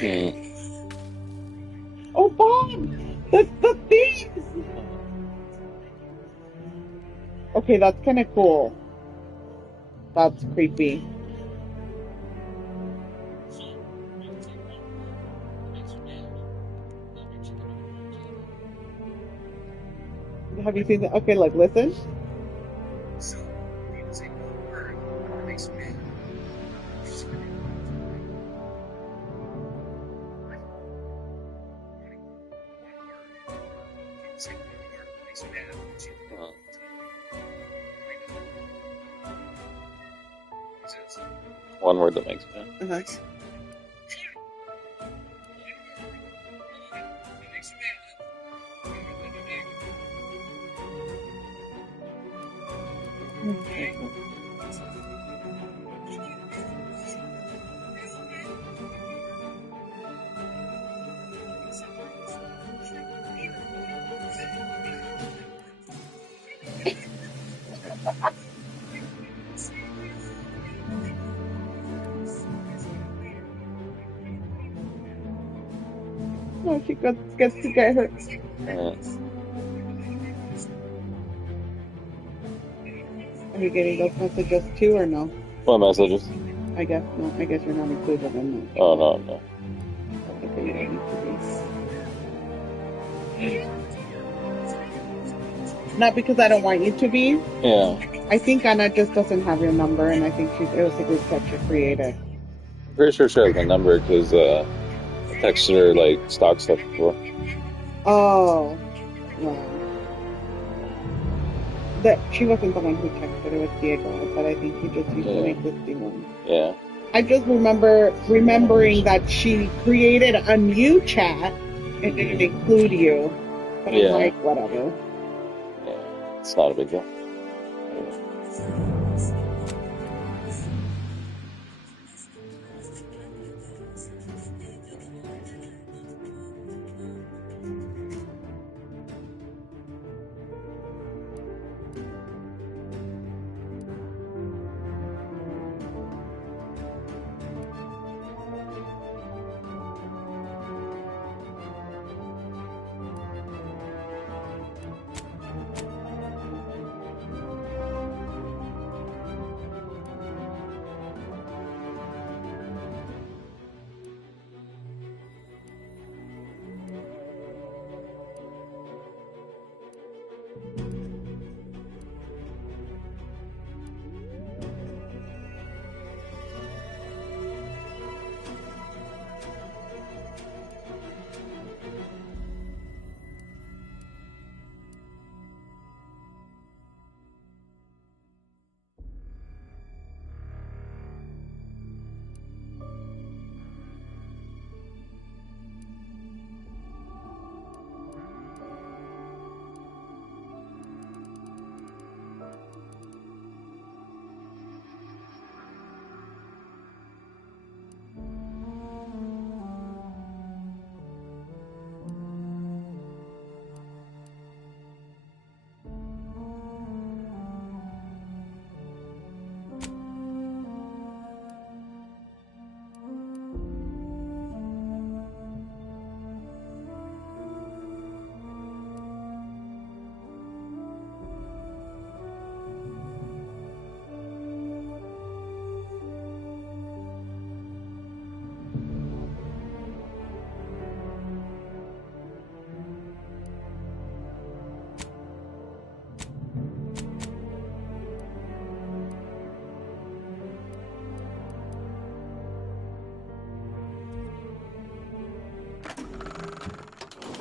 Mm. Oh, Bob! The thieves! Okay, that's kind of cool. That's creepy. Have you seen that? Okay, look, listen. Uh, one word that makes me. Uh-huh. No, she gets to get her. Uh, Are you getting those messages too, or no? what messages? I guess no. I guess you're not included in that. Oh no, no. That's okay. You don't need to be. Not because I don't want you to be. Yeah, I think Anna just doesn't have your number, and I think it was a group chat she created. I'm pretty sure she has my number because I texted her like stock stuff before. Oh, well, that she wasn't the one who texted. It was Diego, but I think he just used an Yeah, existing one. yeah, I just remembering that she created a new chat and didn't hmm include you. But I'm yeah, like, whatever. yeah. It's not a big deal. Anyway.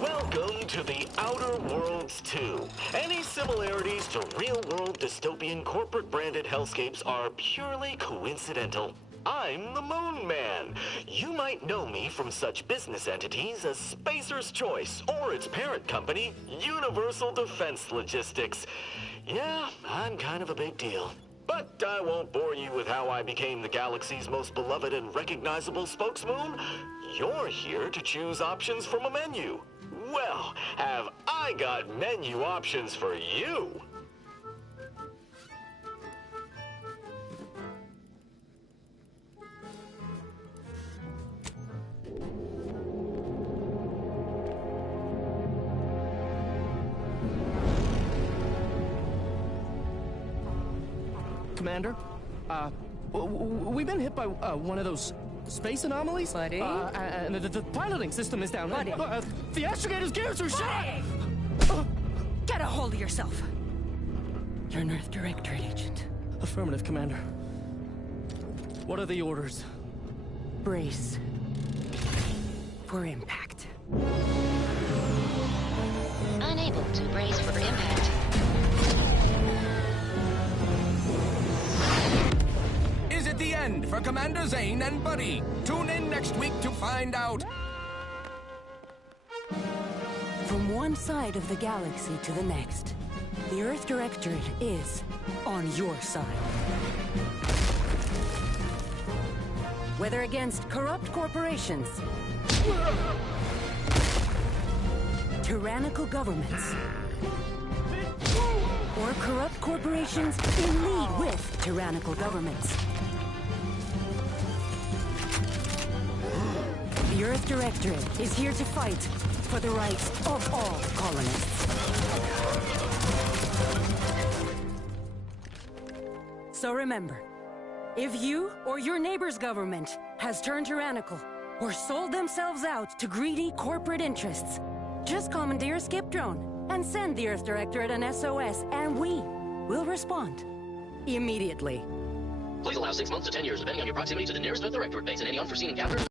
Welcome to the Outer Worlds 2. Any similarities to real-world dystopian corporate-branded hellscapes are purely coincidental. I'm the Moon Man. You might know me from such business entities as Spacer's Choice or its parent company, Universal Defense Logistics. Yeah, I'm kind of a big deal. But I won't bore you with how I became the galaxy's most beloved and recognizable spokesmoon. You're here to choose options from a menu. Well, have I got menu options for you? Commander. We've been hit by one of those space anomalies. Buddy? And the piloting system is down. Buddy? The astrogator's gears are shot! Get a hold of yourself! You're an Earth Directorate agent. Affirmative, Commander. What are the orders? Brace for impact. Unable to brace for impact. Is it the end for Commander Zane and Buddy? Tune in next week to find out. From one side of the galaxy to the next, the Earth Directorate is on your side. Whether against corrupt corporations, tyrannical governments, or corrupt corporations in league with tyrannical governments, the Earth Directorate is here to fight for the rights of all colonists. So remember, if you or your neighbor's government has turned tyrannical or sold themselves out to greedy corporate interests, just commandeer a skip drone and send the Earth Directorate an SOS, and we will respond immediately. Please allow 6 months to 10 years, depending on your proximity to the nearest Earth Directorate base and any unforeseen encounter.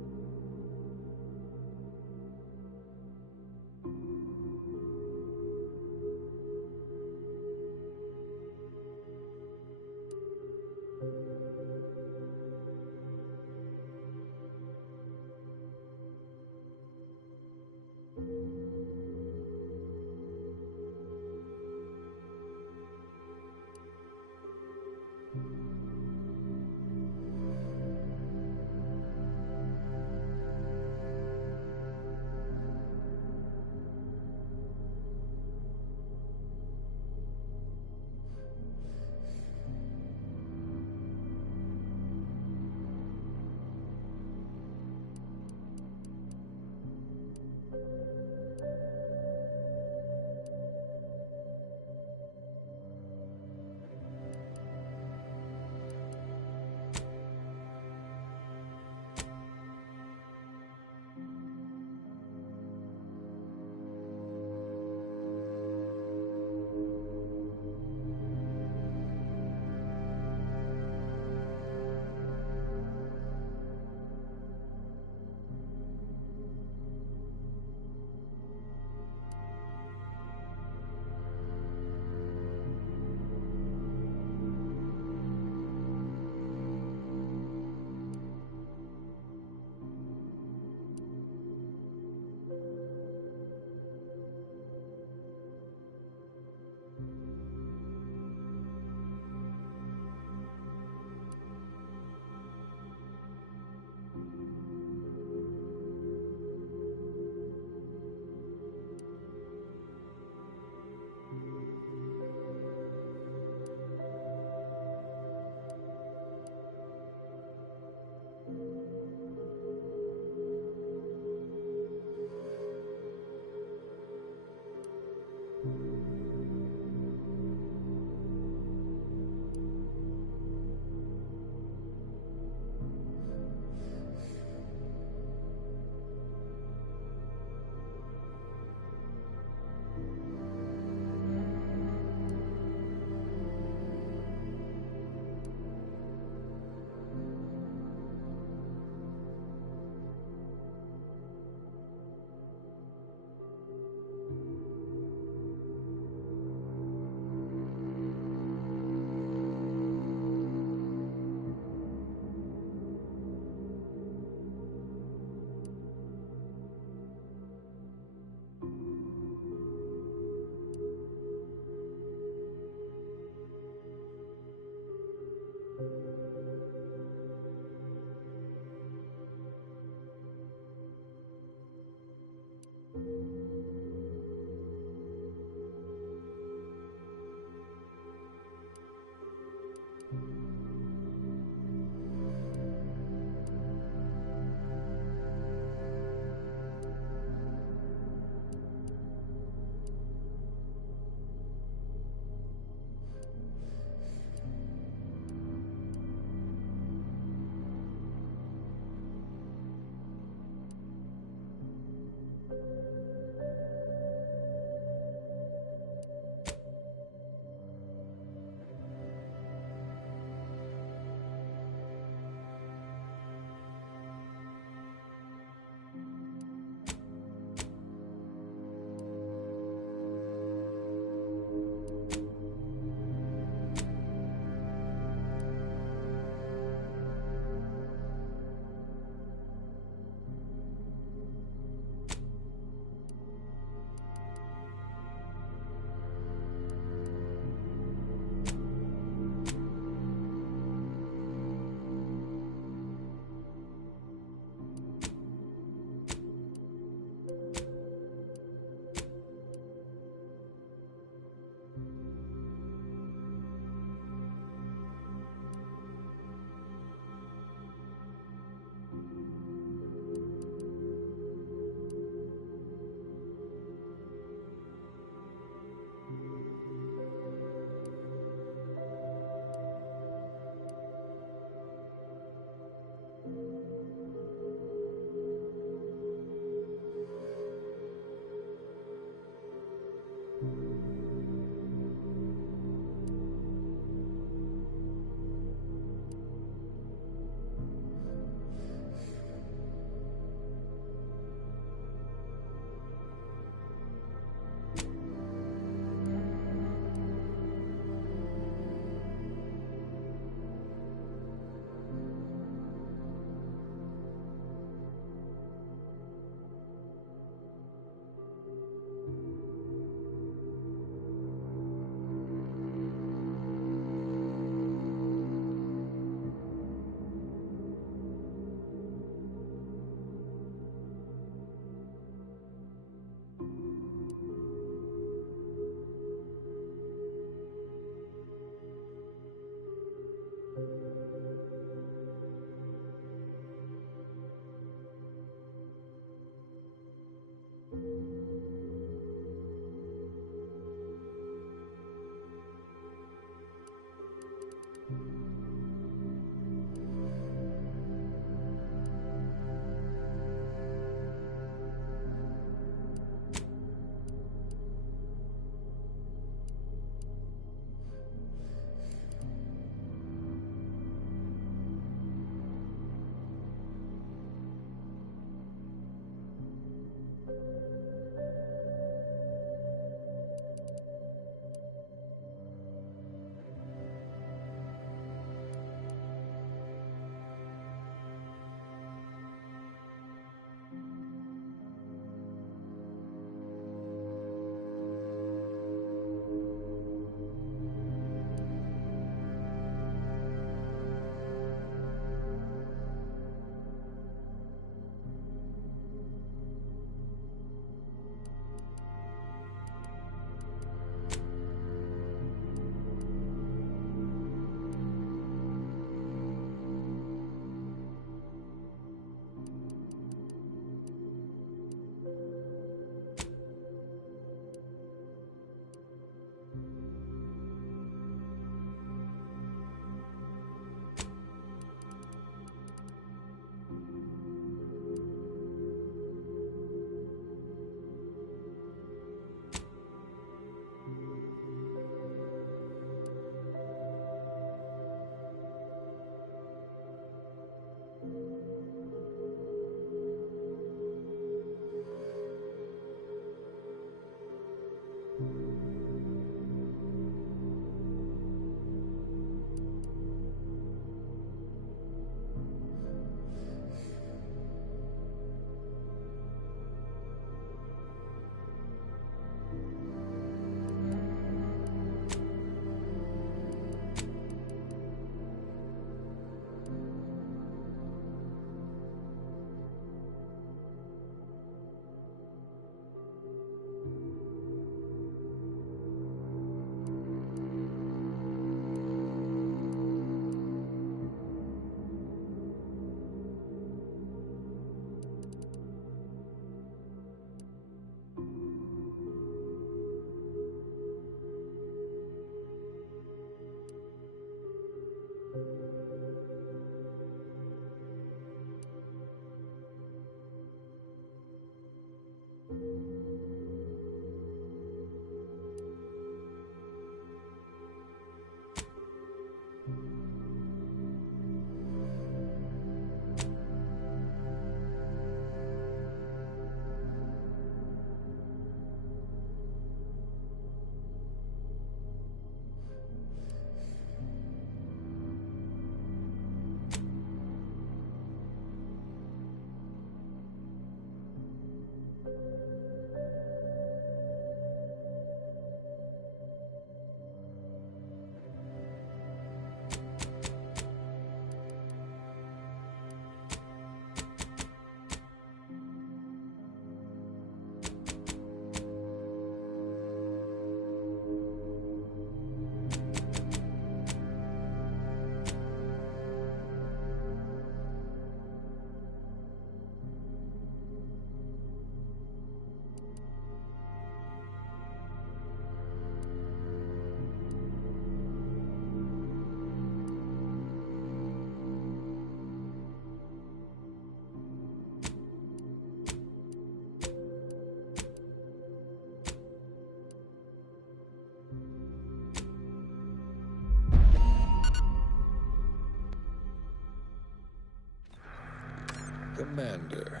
Commander,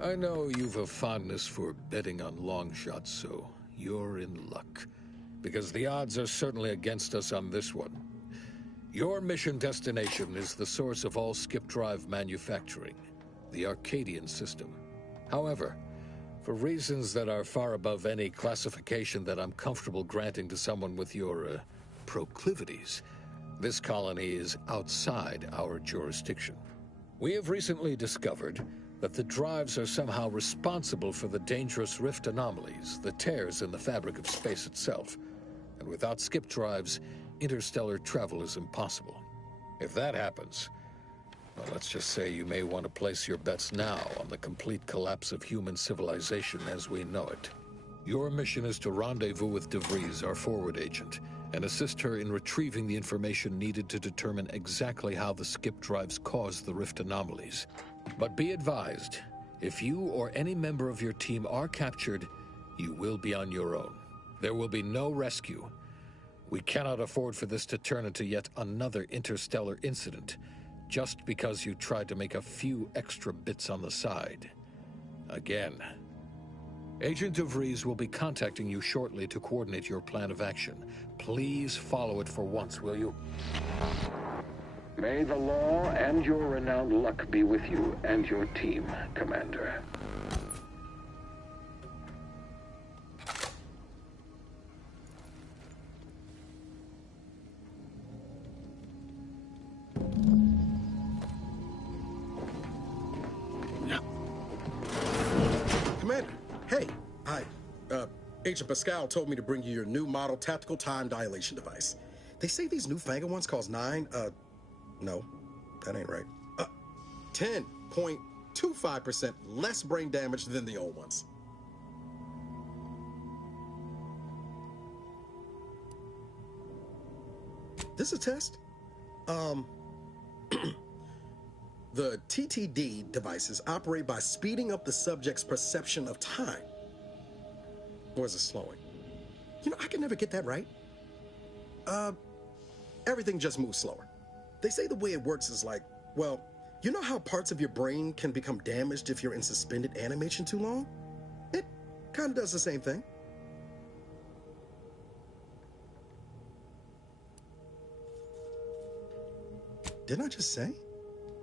I know you've a fondness for betting on long shots, so you're in luck. Because the odds are certainly against us on this one. Your mission destination is the source of all skip drive manufacturing, the Arcadian system. However, for reasons that are far above any classification that I'm comfortable granting to someone with your proclivities, this colony is outside our jurisdiction. We have recently discovered that the drives are somehow responsible for the dangerous rift anomalies, the tears in the fabric of space itself. And without skip drives, interstellar travel is impossible. If that happens, well, let's just say you may want to place your bets now on the complete collapse of human civilization as we know it. Your mission is to rendezvous with DeVries, our forward agent, and assist her in retrieving the information needed to determine exactly how the skip drives caused the rift anomalies. But be advised, if you or any member of your team are captured, you will be on your own. There will be no rescue. We cannot afford for this to turn into yet another interstellar incident, just because you tried to make a few extra bits on the side. Again. Agent DeVries will be contacting you shortly to coordinate your plan of action. Please follow it for once, will you? May the law and your renowned luck be with you and your team, Commander. Commander, hey, Agent Pascal told me to bring you your new model tactical time dilation device. They say these newfangled ones cost no, that ain't right. 10.25% less brain damage than the old ones. This a test? The TTD devices operate by speeding up the subject's perception of time. Or is it slowing? You know, I can never get that right. Everything just moves slower. They say the way it works is like, well, you know how parts of your brain can become damaged if you're in suspended animation too long? It kind of does the same thing. Didn't I just say?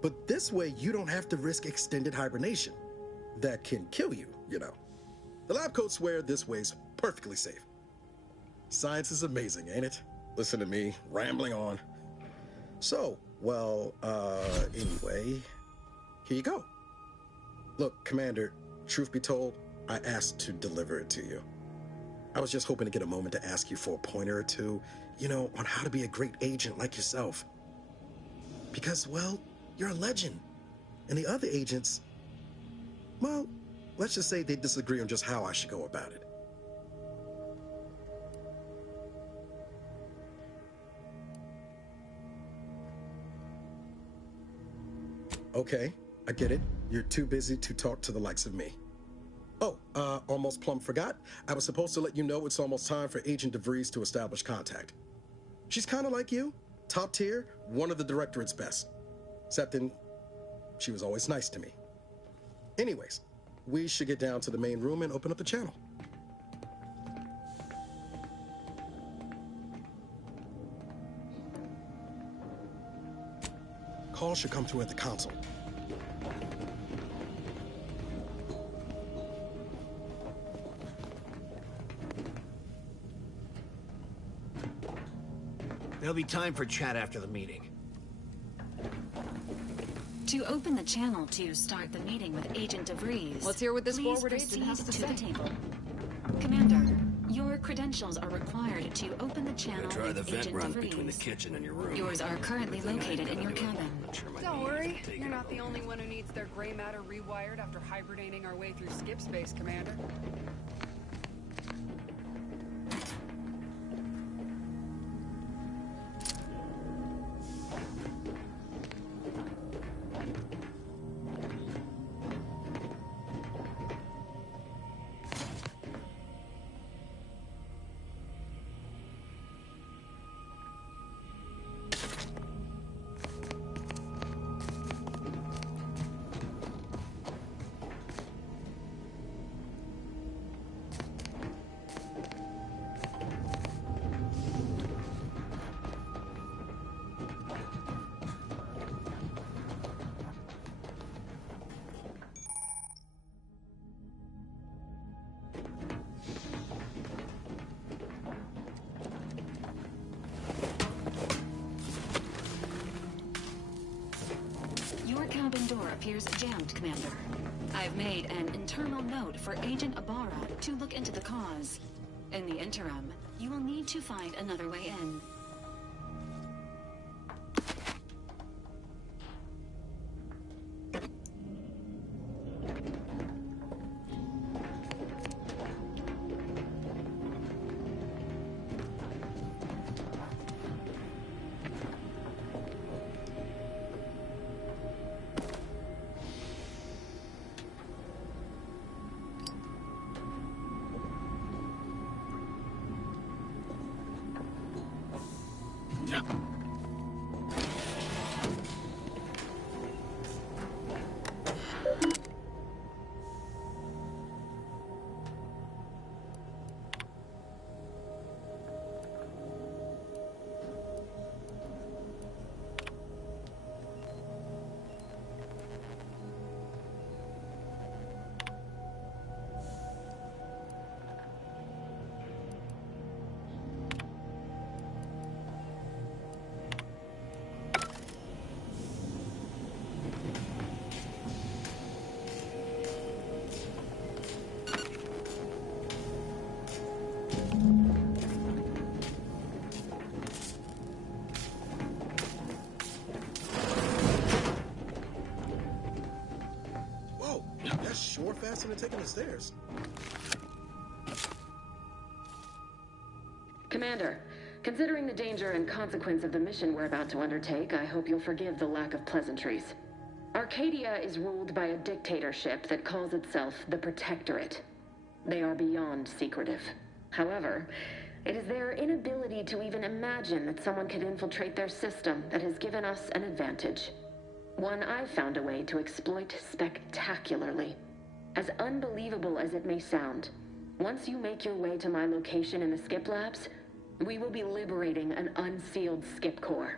But this way, you don't have to risk extended hibernation. That can kill you, you know. The lab coats swear this way's perfectly safe. Science is amazing, ain't it? Listen to me, rambling on. So, well, anyway, here you go. Look, Commander, truth be told, I asked to deliver it to you. I was just hoping to get a moment to ask you for a pointer or two, you know, on how to be a great agent like yourself. Because, well, you're a legend. And the other agents, well, let's just say they disagree on just how I should go about it. Okay, I get it. You're too busy to talk to the likes of me. Oh, almost plumb forgot. I was supposed to let you know it's almost time for Agent DeVries to establish contact. She's kind of like you, top tier, one of the Directorate's best. Except she was always nice to me. Anyways, we should get down to the main room and open up the channel. Call should come through at the console. There'll be time for chat after the meeting. To open the channel to start the meeting with Agent DeVries, let's hear what this please forward agent has to proceed say. to the table. Commander, your credentials are required to open the channel Try the with vent Agent run DeVries. between the kitchen and your room. Yours are currently located in your cabin. Don't worry, you're not the only one who needs their gray matter rewired after hibernating our way through skip space, Commander. appears jammed, Commander. I've made an internal note for Agent Ibarra to look into the cause. In the interim, you will need to find another way in. Sure faster than taking the stairs. Commander, considering the danger and consequence of the mission we're about to undertake, I hope you'll forgive the lack of pleasantries. Arcadia is ruled by a dictatorship that calls itself the Protectorate. They are beyond secretive. However, it is their inability to even imagine that someone could infiltrate their system that has given us an advantage. One I've found a way to exploit spectacularly. As unbelievable as it may sound, once you make your way to my location in the Skip Labs, we will be liberating an unsealed Skip core.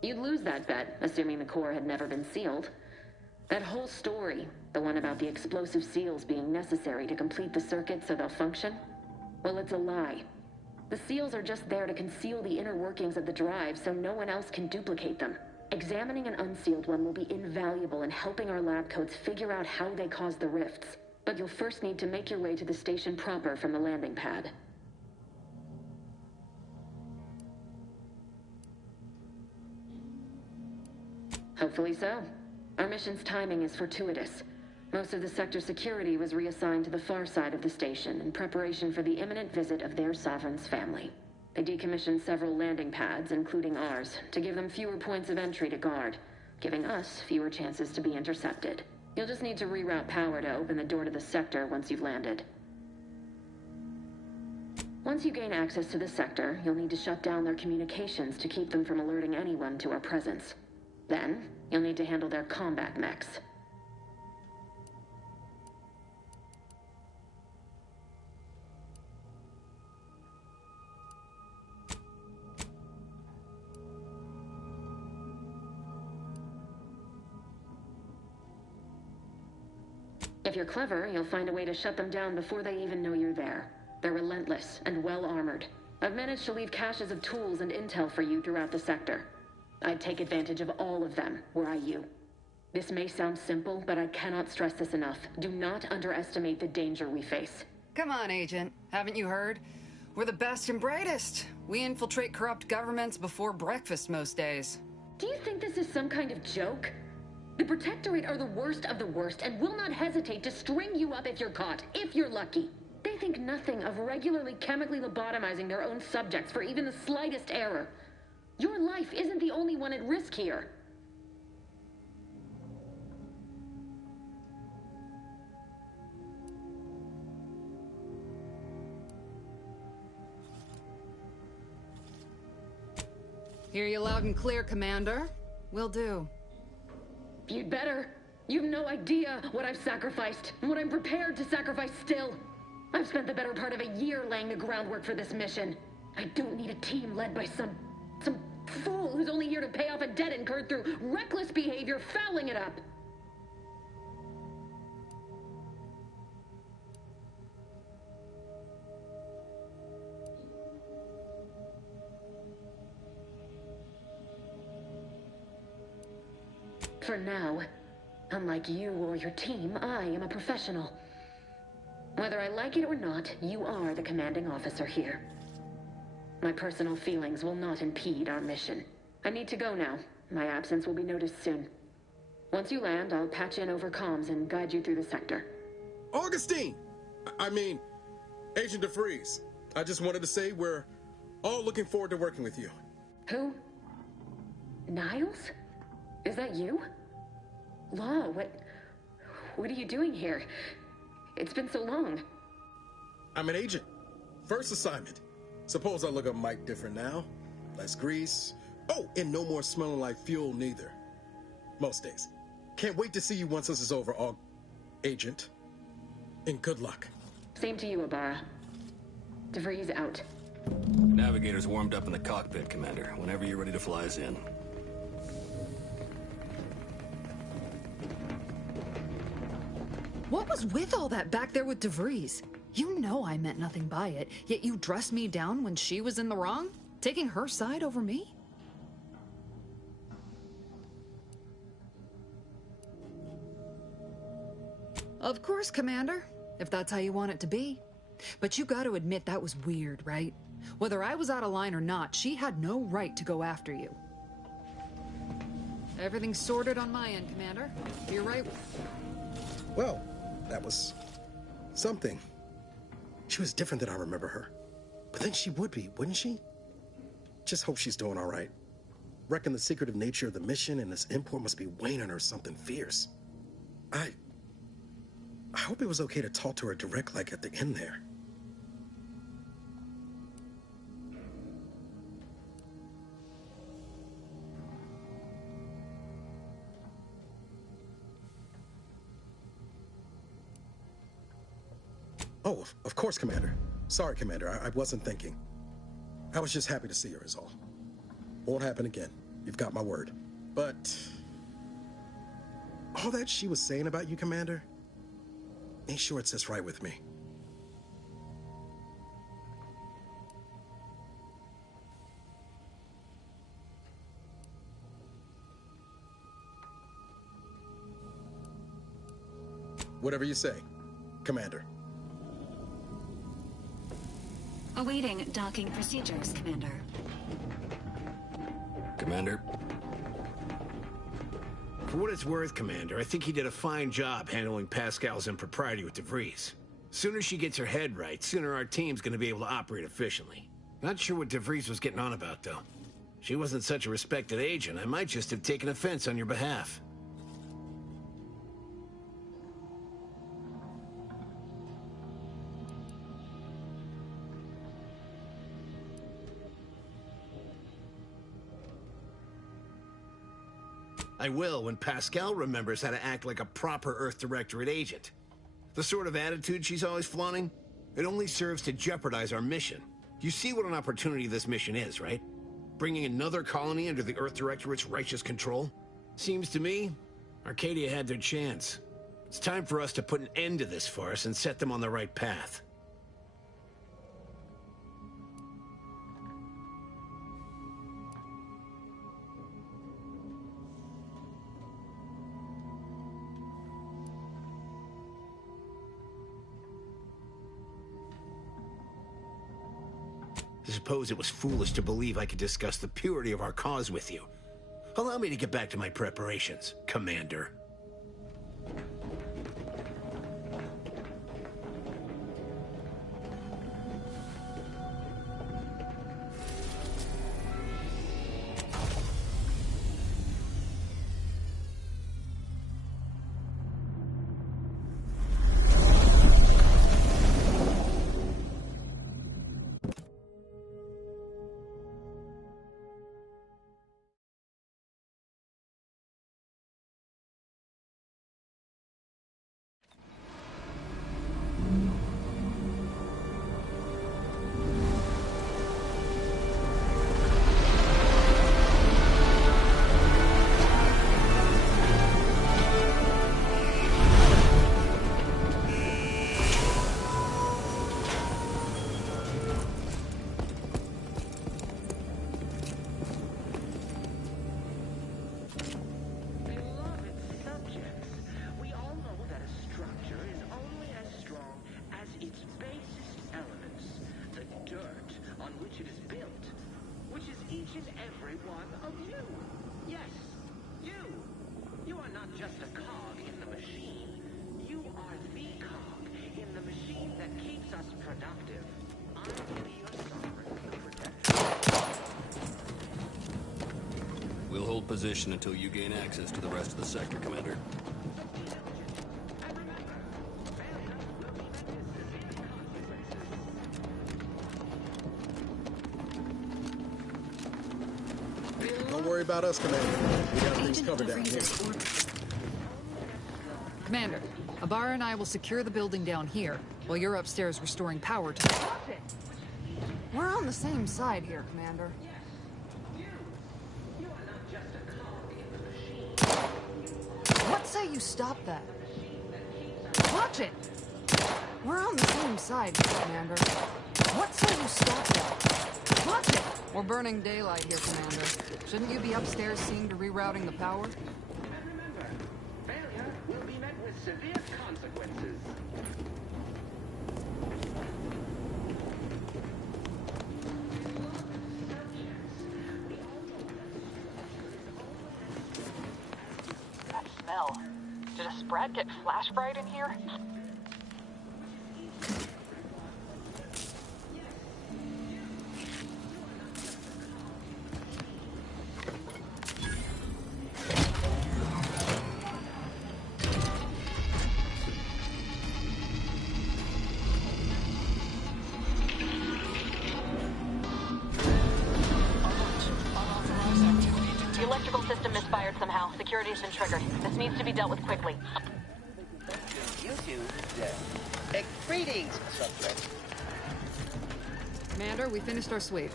You'd lose that bet, assuming the core had never been sealed. That whole story, the one about the explosive seals being necessary to complete the circuit so they'll function, well, it's a lie. The seals are just there to conceal the inner workings of the drive so no one else can duplicate them. Examining an unsealed one will be invaluable in helping our lab coats figure out how they cause the rifts. But you'll first need to make your way to the station proper from the landing pad. Hopefully so. Our mission's timing is fortuitous. Most of the sector security was reassigned to the far side of the station in preparation for the imminent visit of their sovereign's family. They decommissioned several landing pads, including ours, to give them fewer points of entry to guard, giving us fewer chances to be intercepted. You'll just need to reroute power to open the door to the sector once you've landed. Once you gain access to the sector, you'll need to shut down their communications to keep them from alerting anyone to our presence. Then, you'll need to handle their combat mechs. If you're clever, you'll find a way to shut them down before they even know you're there. They're relentless and well-armored. I've managed to leave caches of tools and intel for you throughout the sector. I'd take advantage of all of them, were I you. This may sound simple, but I cannot stress this enough. Do not underestimate the danger we face. Come on, Agent. Haven't you heard? We're the best and brightest. We infiltrate corrupt governments before breakfast most days. Do you think this is some kind of joke? The Protectorate are the worst of the worst and will not hesitate to string you up if you're caught, if you're lucky. They think nothing of regularly chemically lobotomizing their own subjects for even the slightest error. Your life isn't the only one at risk here. Hear you loud and clear, Commander. Will do. You'd better. You've no idea what I've sacrificed, and what I'm prepared to sacrifice still. I've spent the better part of a year laying the groundwork for this mission. I don't need a team led by some fool who's only here to pay off a debt incurred through reckless behavior, fouling it up. For now, unlike you or your team, I am a professional. Whether I like it or not, you are the commanding officer here. My personal feelings will not impede our mission. I need to go now. My absence will be noticed soon. Once you land, I'll patch in over comms and guide you through the sector. Augustine! I mean, Agent DeVries. I just wanted to say we're all looking forward to working with you. Who? Niles? Is that you? Law, what are you doing here? It's been so long. I'm an agent. First assignment. Suppose I look a mite different now. Less grease. Oh, and no more smelling like fuel neither. Most days. Can't wait to see you once this is over, Agent. And good luck. Same to you, Ibarra. DeVries out. Navigator's warmed up in the cockpit, Commander. Whenever you're ready to fly us in. What was with all that back there with DeVries? You know I meant nothing by it, yet you dressed me down when she was in the wrong? Taking her side over me? Of course, Commander, if that's how you want it to be. But you gotta admit that was weird, right? Whether I was out of line or not, she had no right to go after you. Everything's sorted on my end, Commander. You're right. Well, that was something. She was different than I remember her. But then she would be, wouldn't she? Just hope she's doing all right. Reckon the secretive nature of the mission and this import must be weighing on her something fierce. I hope it was okay to talk to her direct like at the end there. Oh, of course, Commander. Sorry, Commander, I wasn't thinking. I was just happy to see her is all. Won't happen again. You've got my word. But all that she was saying about you, Commander, ain't sure it sits right with me. Whatever you say, Commander. Awaiting docking procedures, Commander. Commander? For what it's worth, Commander, I think he did a fine job handling Pascal's impropriety with DeVries. Sooner she gets her head right, sooner our team's gonna be able to operate efficiently. Not sure what DeVries was getting on about, though. She wasn't such a respected agent. I might just have taken offense on your behalf. I will when Pascal remembers how to act like a proper Earth Directorate agent. The sort of attitude she's always flaunting, it only serves to jeopardize our mission. You see what an opportunity this mission is, right? Bringing another colony under the Earth Directorate's righteous control? Seems to me, Arcadia had their chance. It's time for us to put an end to this farce and set them on the right path. I suppose it was foolish to believe I could discuss the purity of our cause with you. Allow me to get back to my preparations, Commander. position until you gain access to the rest of the sector, Commander. Don't worry about us, Commander. We got things covered down here. Commander, Ibarra and I will secure the building down here, while you're upstairs restoring power to the... We're on the same side here, Commander. What say you stop that? Watch it! We're on the same side here, Commander. What say you stop that? Watch it! We're burning daylight here, Commander. Shouldn't you be upstairs seeing to rerouting the power? Failure will be met with severe consequences. That smell. Did a Sprat get flash fried in here? The electrical system misfired somehow. Security's been triggered. This needs to be dealt with quickly. You two dead. Greetings, Suspect. Commander, we finished our sweep.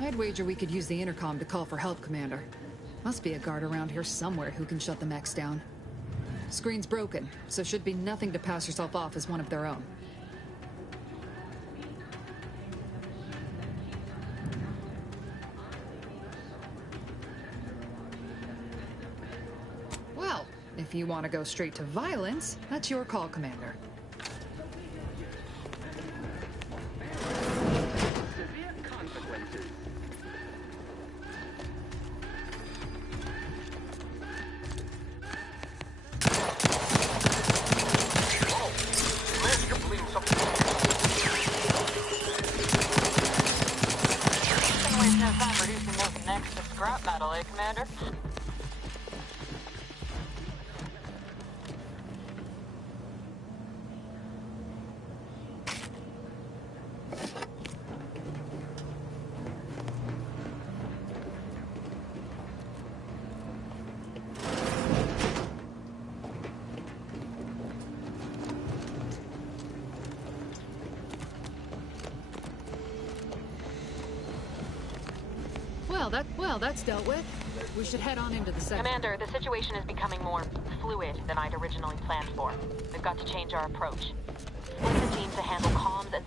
I'd wager we could use the intercom to call for help, Commander. Must be a guard around here somewhere who can shut the mechs down. Screen's broken, so should be nothing to pass yourself off as one of their own. Well, if you want to go straight to violence, that's your call, Commander. Severe consequences. Wasting no time reducing those necks to scrap metal, eh, Commander? Well, that's dealt with. We should head on into the sector. Commander, the situation is becoming more fluid than I'd originally planned for. We've got to change our approach. Split the team to handle comms and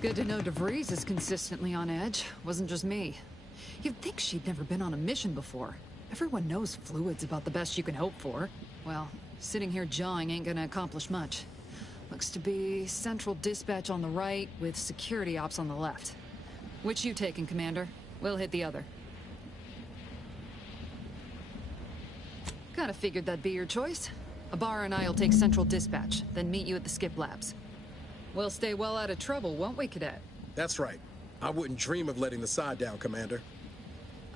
Good to know DeVries is consistently on edge. Wasn't just me. You'd think she'd never been on a mission before. Everyone knows fluid's about the best you can hope for. Well, sitting here jawing ain't gonna accomplish much. Looks to be central dispatch on the right with security ops on the left. Which you taking, Commander? We'll hit the other. Kinda figured that'd be your choice. Ibarra and I'll take central dispatch, then meet you at the skip labs. We'll stay well out of trouble, won't we, Cadet? That's right. I wouldn't dream of letting the side down, Commander.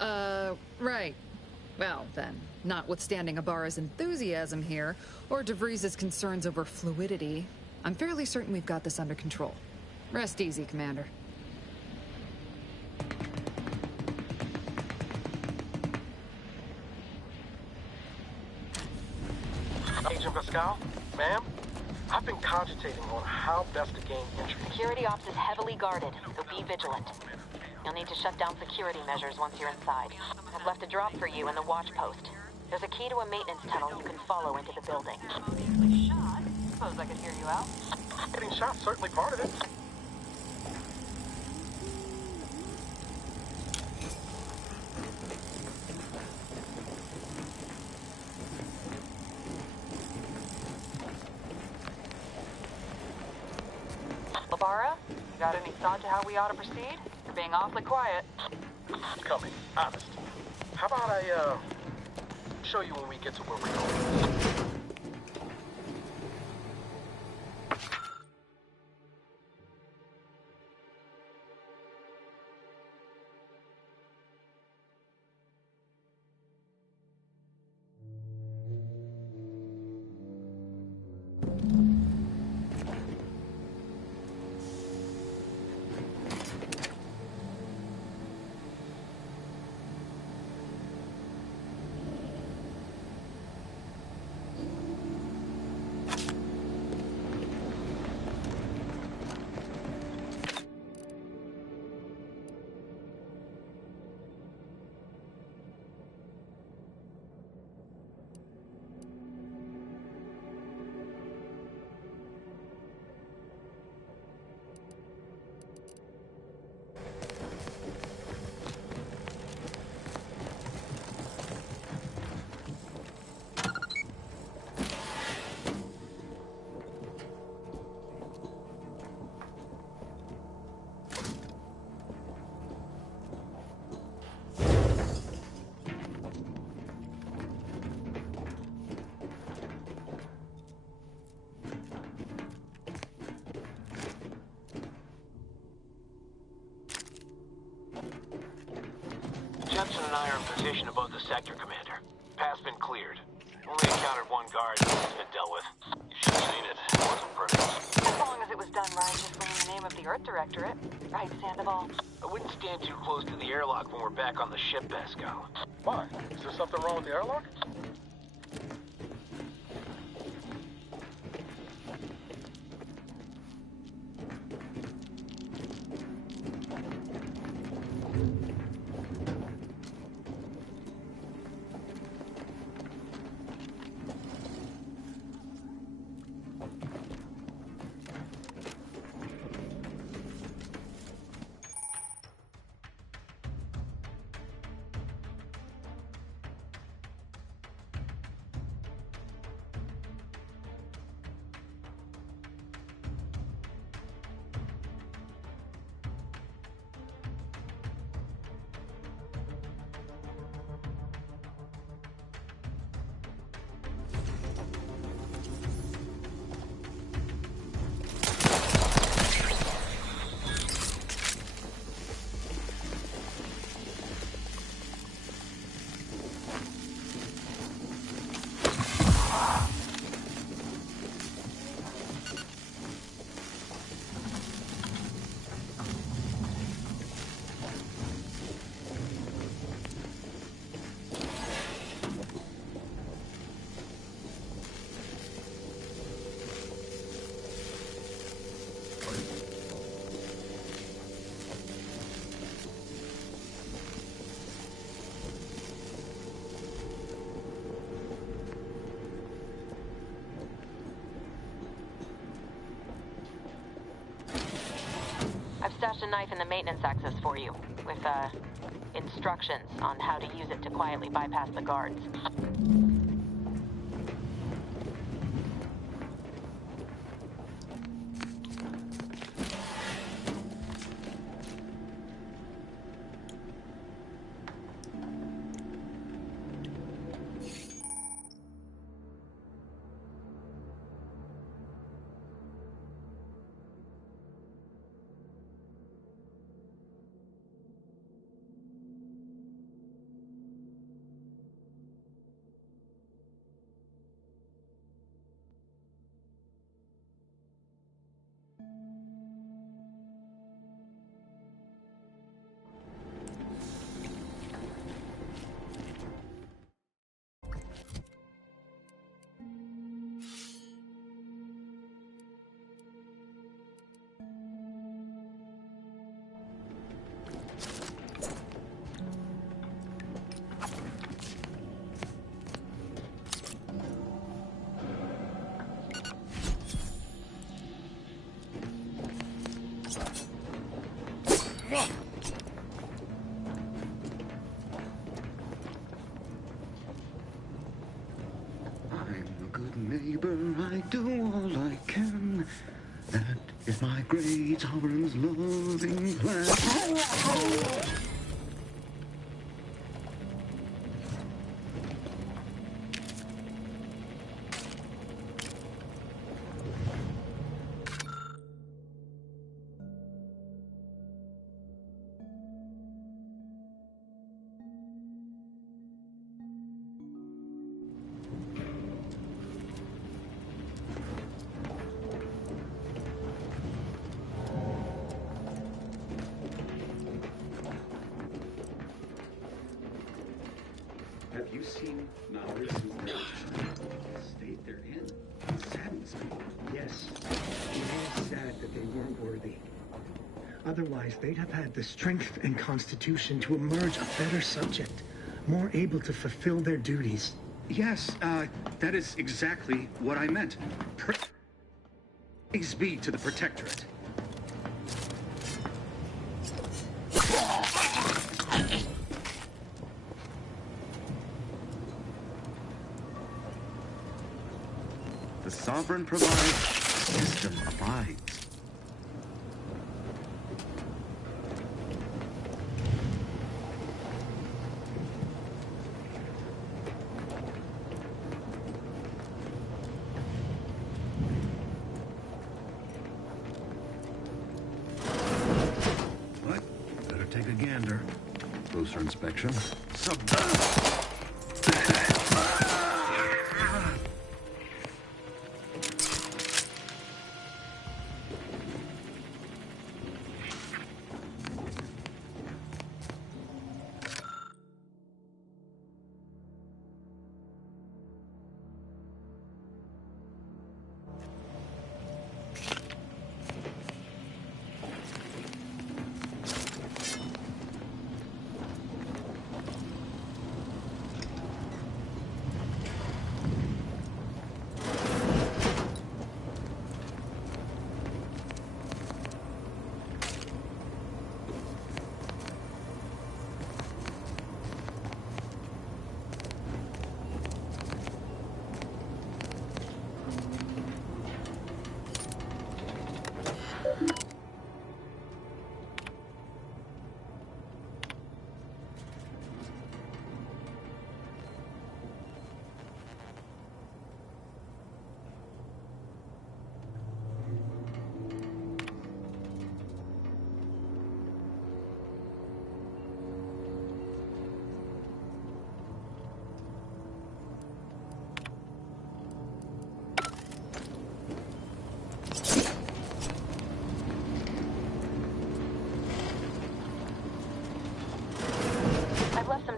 Right. Well, then, notwithstanding Ibarra's enthusiasm here, or DeVries' concerns over fluidity, I'm fairly certain we've got this under control. Rest easy, Commander. Agent Pascal, ma'am, I've been cogitating on how best to gain entry. security ops is heavily guarded, so be vigilant. You'll need to shut down security measures once you're inside. I've left a drop for you in the watch post. There's a key to a maintenance tunnel you can follow into the building. Shot? Suppose I could hear you out. Getting shot's certainly part of it. Ibarra, you got any thought to how we ought to proceed? You're being awfully quiet. Coming, honest. How about I, show you when we get to where we're going? Jepson and I are in position above the sector, Commander. Path's been cleared. Only encountered one guard and it's been dealt with. You should have seen it. It wasn't pretty. As long as it was done righteously in the name of the Earth Directorate. Right, Sandoval? I wouldn't stand too close to the airlock when we're back on the ship, Pascal. Why? Is there something wrong with the airlock? I've stashed a knife in the maintenance access for you, with, instructions on how to use it to quietly bypass the guards. Neighbor, I do all I can. That is my great sovereign's loving plan. Have you seen Maoris state they're in? It saddens me. Yes, it is sad that they weren't worthy. Otherwise, they'd have had the strength and constitution to emerge a better subject, more able to fulfill their duties. Yes, that is exactly what I meant. Praise be to the Protectorate. The sovereign provides, the system abides. But better take a gander. Closer inspection.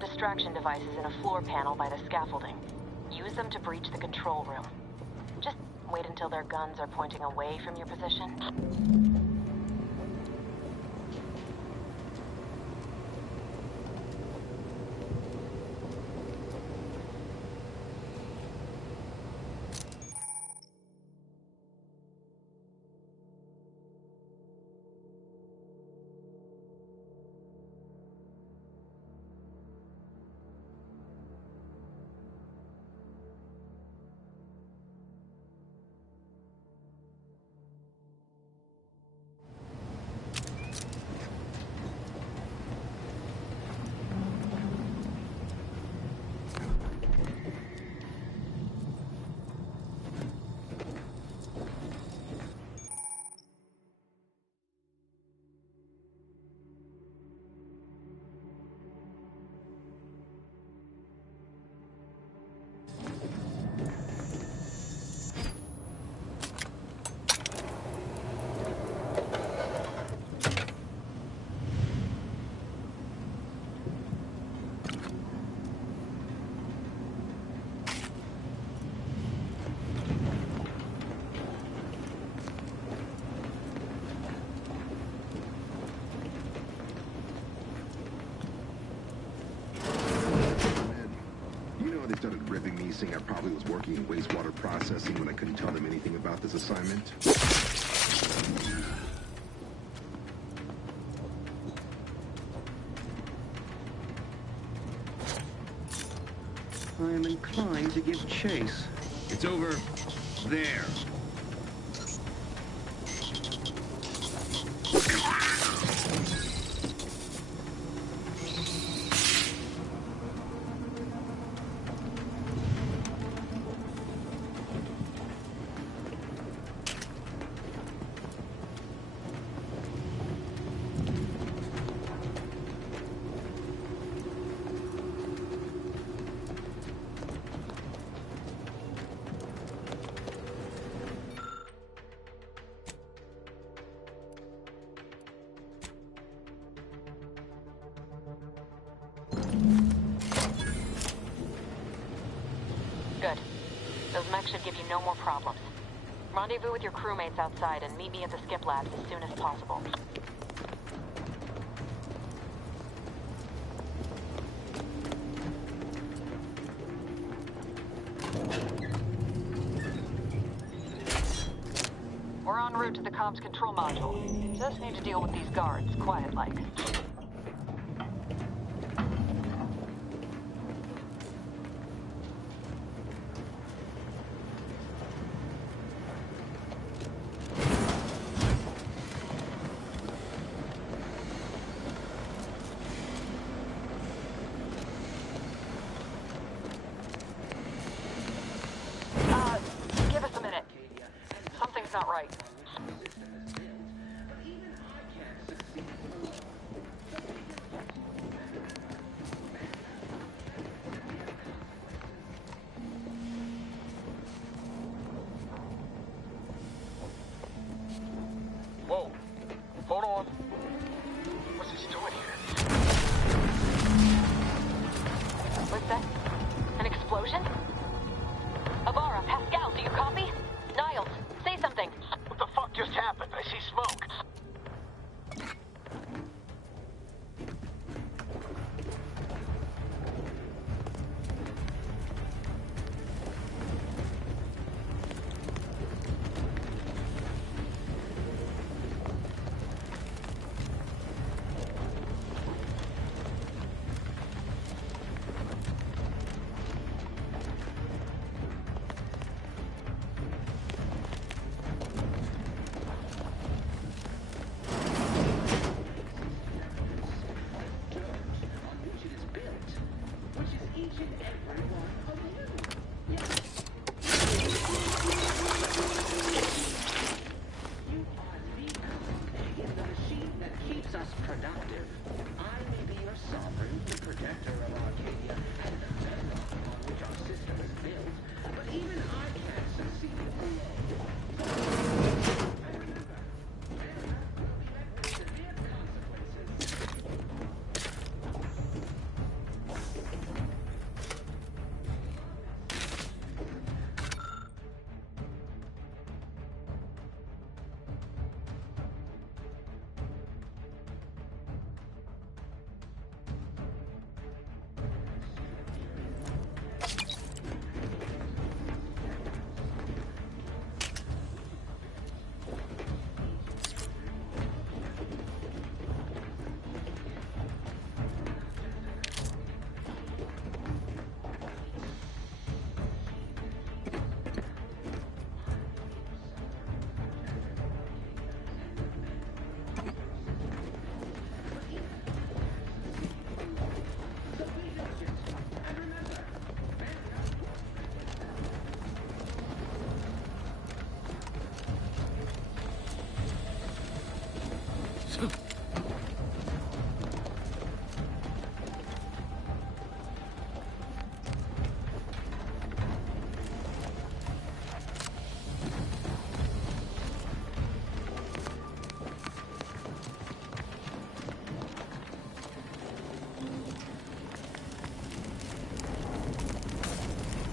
Distraction devices in a floor panel by the scaffolding. Use them to breach the control room. Just wait until their guns are pointing away from your position. Started ripping me, saying I probably was working in wastewater processing when I couldn't tell them anything about this assignment. I am inclined to give chase. It's over there. Good. Those mechs should give you no more problems. Rendezvous with your crewmates outside and meet me at the skip labs as soon as possible. We're en route to the comms control module. Just need to deal with these guards, quiet-like. Give us a minute. Something's not right. What's that? An explosion? Avara, Pascal, do you copy? Niles, say something. What the fuck just happened? I see smoke.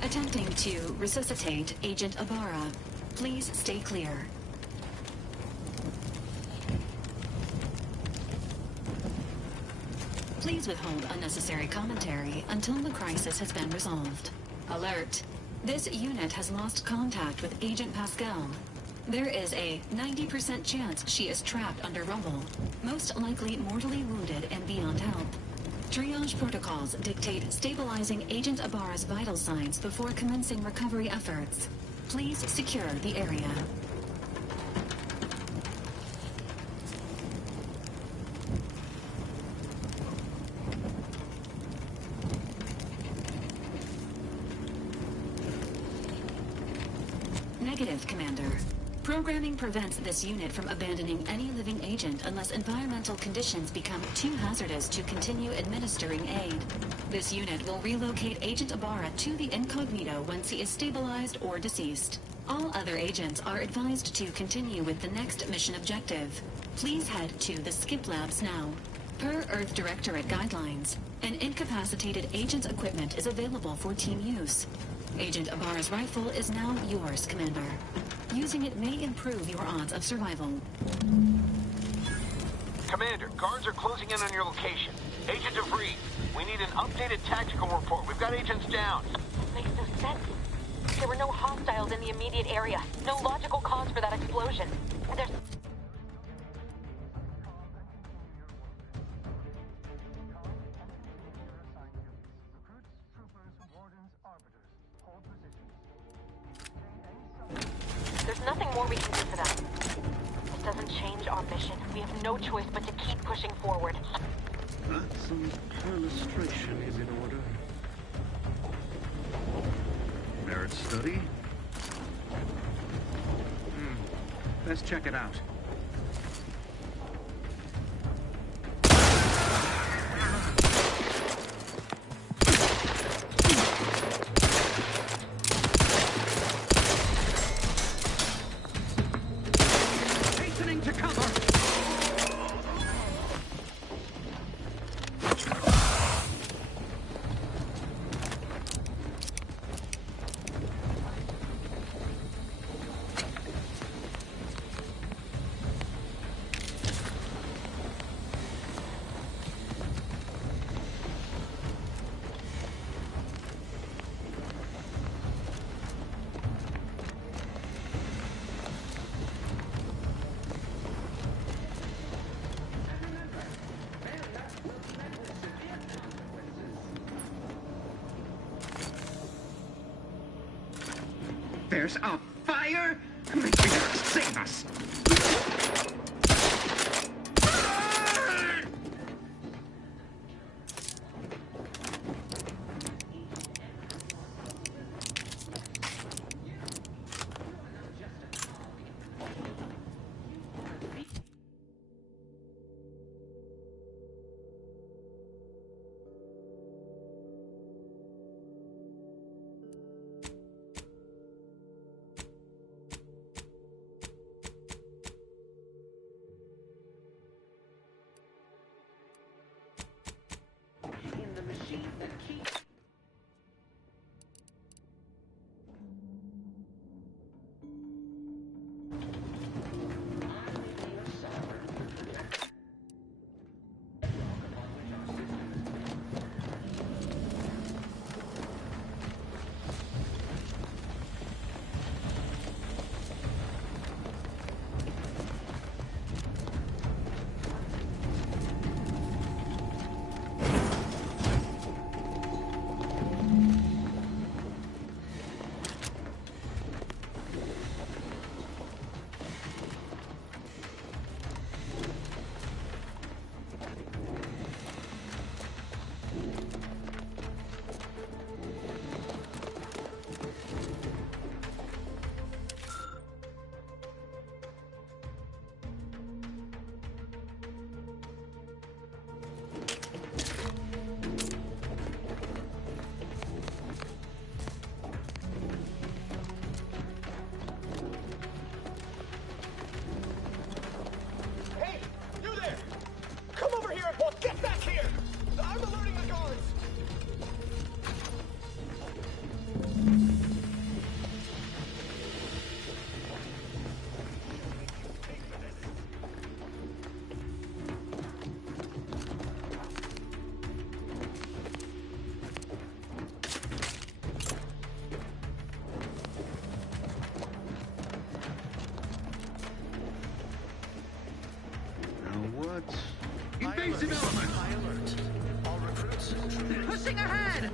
Attempting to resuscitate Agent Ibarra. Please stay clear. Please withhold unnecessary commentary until the crisis has been resolved. Alert. This unit has lost contact with Agent Pascal. There is a 90% chance she is trapped under rubble, most likely mortally wounded and beyond help. Triage protocols dictate stabilizing Agent Ibarra's vital signs before commencing recovery efforts. Please secure the area. Negative, Commander. Programming prevents this unit from abandoning any living agent unless environmental conditions become too hazardous to continue administering aid. This unit will relocate Agent Ibarra to the incognito once he is stabilized or deceased. All other agents are advised to continue with the next mission objective. Please head to the Skip Labs now. Per Earth Directorate guidelines, an incapacitated agent's equipment is available for team use. Agent Ibarra's rifle is now yours, Commander. Using it may improve your odds of survival. Commander, guards are closing in on your location. Agent DeVries, we need an updated tactical report. We've got agents down. Makes no sense. There were no hostiles in the immediate area. No logical cause for that explosion. There's... There's nothing more we can do for them. It doesn't change our mission. We have no choice but to keep pushing forward. Some perlustration is in order. Merit study? Let's check it out. Hastening to cover! There's a fire? Save us! Evasive element! High alert. All recruits, pushing ahead!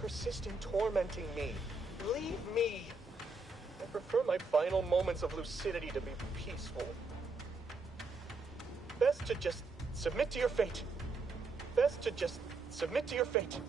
Persist in tormenting me. Leave me. I prefer my final moments of lucidity to be peaceful. Best to just submit to your fate. Best to just submit to your fate.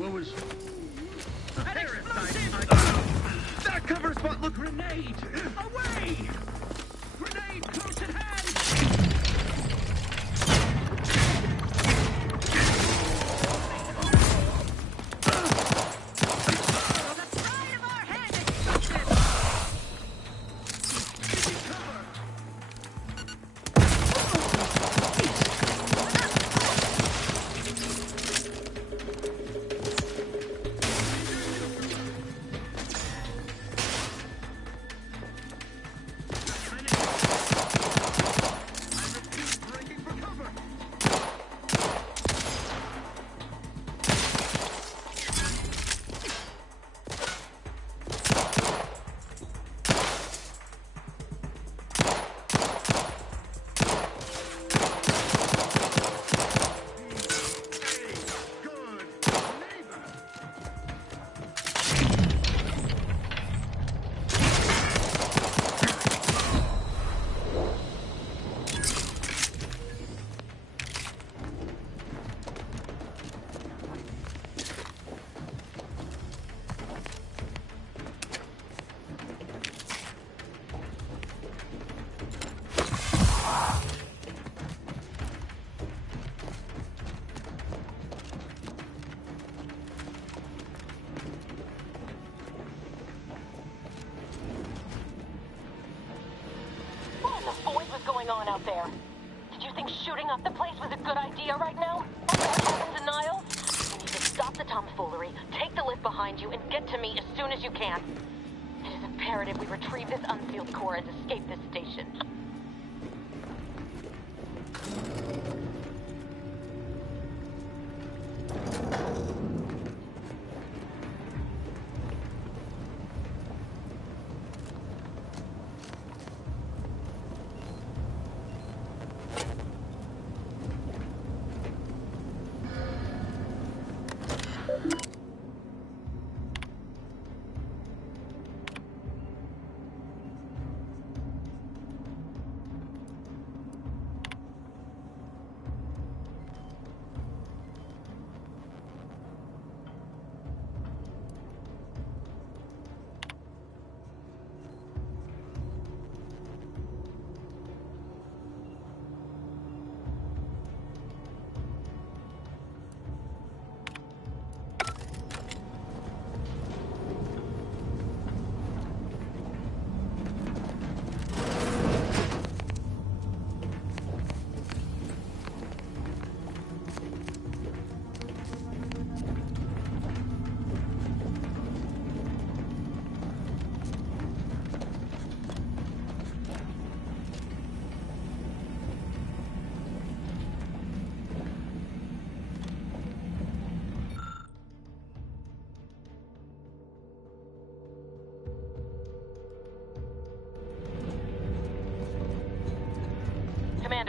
What was... A parasite! That cover spot! Look! Grenade! Away! Grenade close at hand! On out there. Did you think shooting up the place was a good idea right now? After what happened to Niles? You need to stop the tomfoolery, take the lift behind you, and get to me as soon as you can. It is imperative we retrieve this unsealed core and escape this station.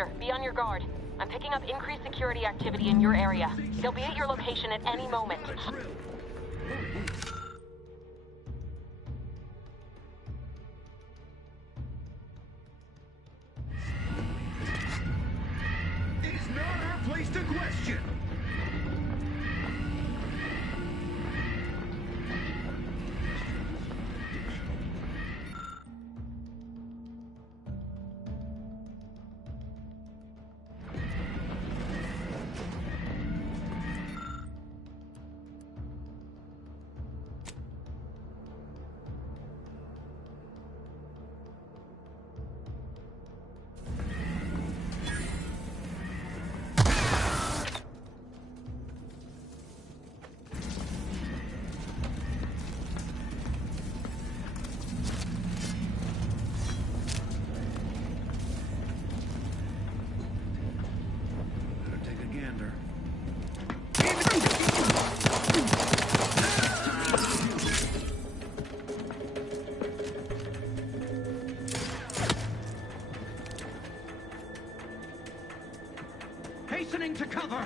Commander, be on your guard. I'm picking up increased security activity in your area. They'll be at your location at any moment. It's not our place to question. Hastening to cover!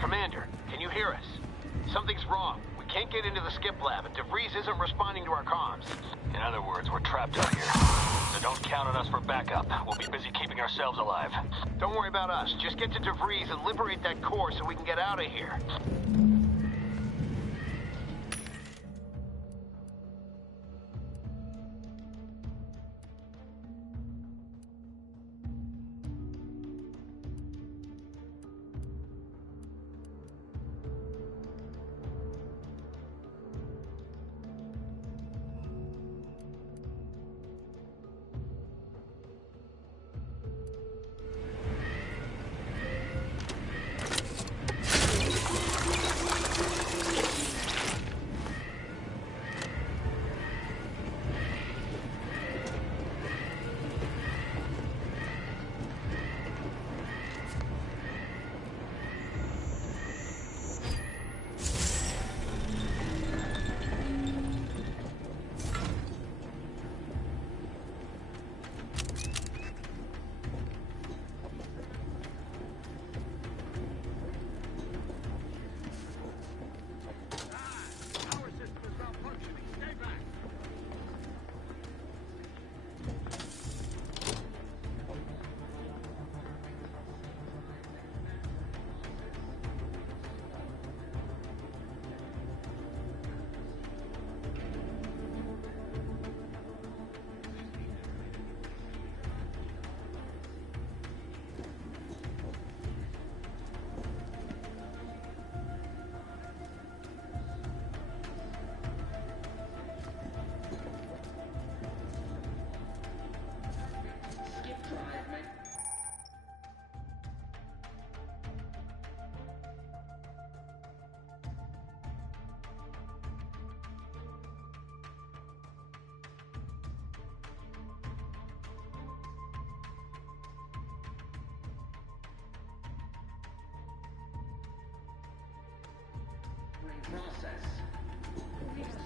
Commander, can you hear us? Something's wrong. We can't get into the skip lab, and DeVries isn't responding to our comms. In other words, we're trapped out here. So don't count on us for backup. We'll be busy keeping ourselves alive. Don't worry about us. Just get to DeVries and liberate that core so we can get out of here.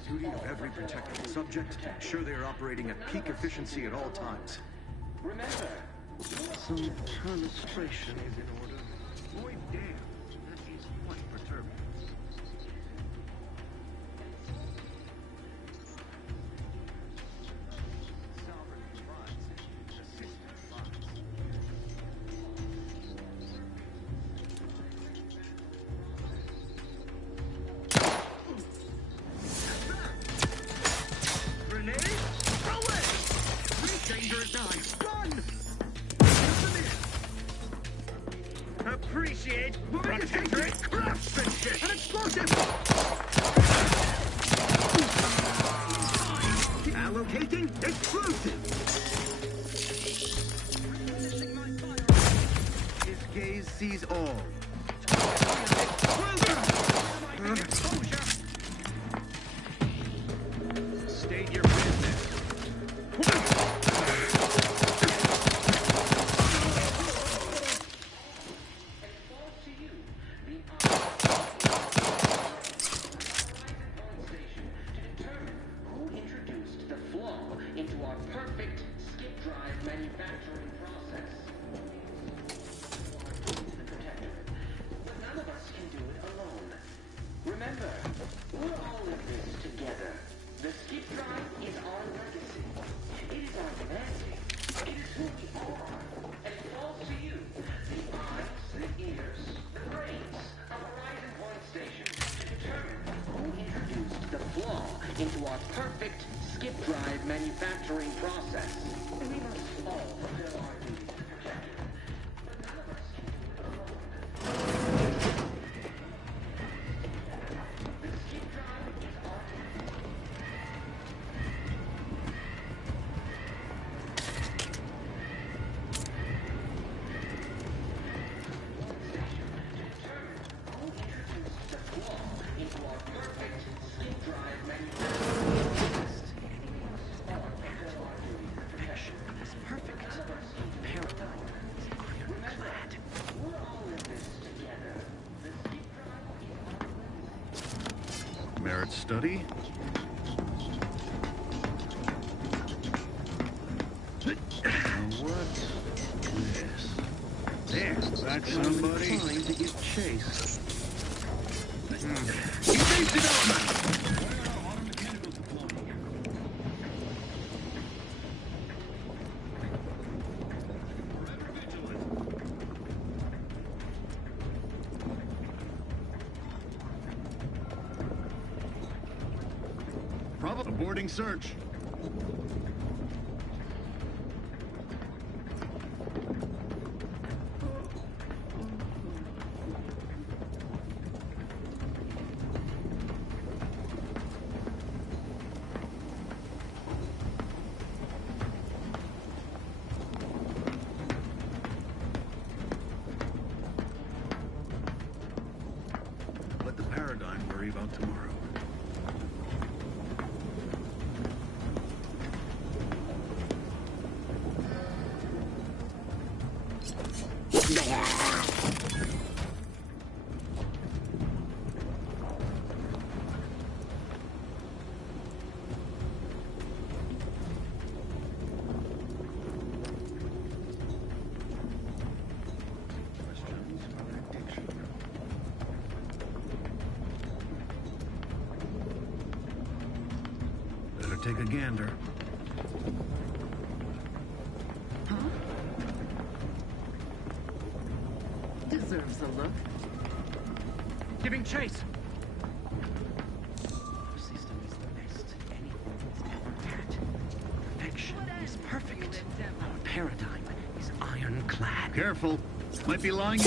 Duty of every protected subject to ensure they are operating at peak efficiency at all times. Remember, some illustration is in order. Boy, damn, that is quite perturbing. appreciate protectorate craftsmanship. An explosive! Allocating explosive. His gaze sees all. State your business. Into our perfect skip drive manufacturing process. The Protectorate. But none of us can do it alone. Remember, we're all in this together. The skip drive is our legacy. It is our humanity. It is who we are. And it falls to you, the eyes, the ears, the brains of Horizon Point Station, to determine who introduced the flaw into our perfect skip drive manufacturing process. We must all fulfill our duty to protect it. But none of us can do it alone. The skip drive is our who introduced the flaw into our perfect skip drive manufacturing process. Merit study. What's this? There, that's somebody. Trying to give chase. Base development. Aborting search. Let the Paradigm worry about tomorrow. Better take a gander. Deserves a look. Giving chase. Our system is the best anything has ever had. Perfection is perfect. Our paradigm is ironclad. Careful. Might be lying in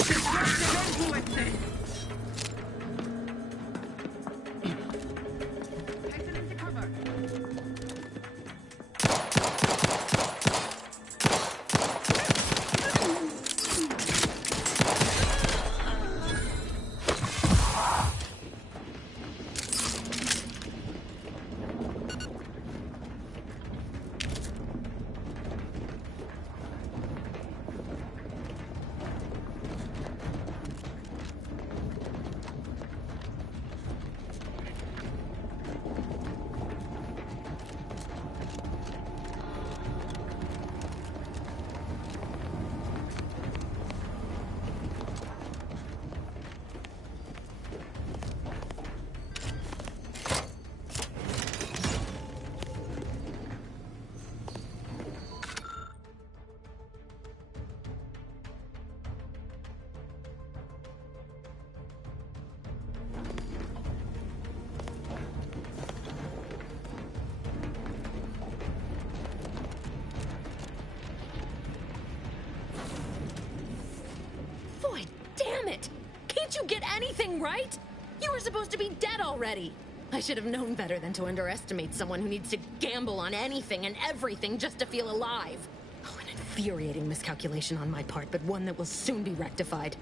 wrong, right? You were supposed to be dead already. I should have known better than to underestimate someone who needs to gamble on anything and everything just to feel alive. Oh, an infuriating miscalculation on my part, but one that will soon be rectified.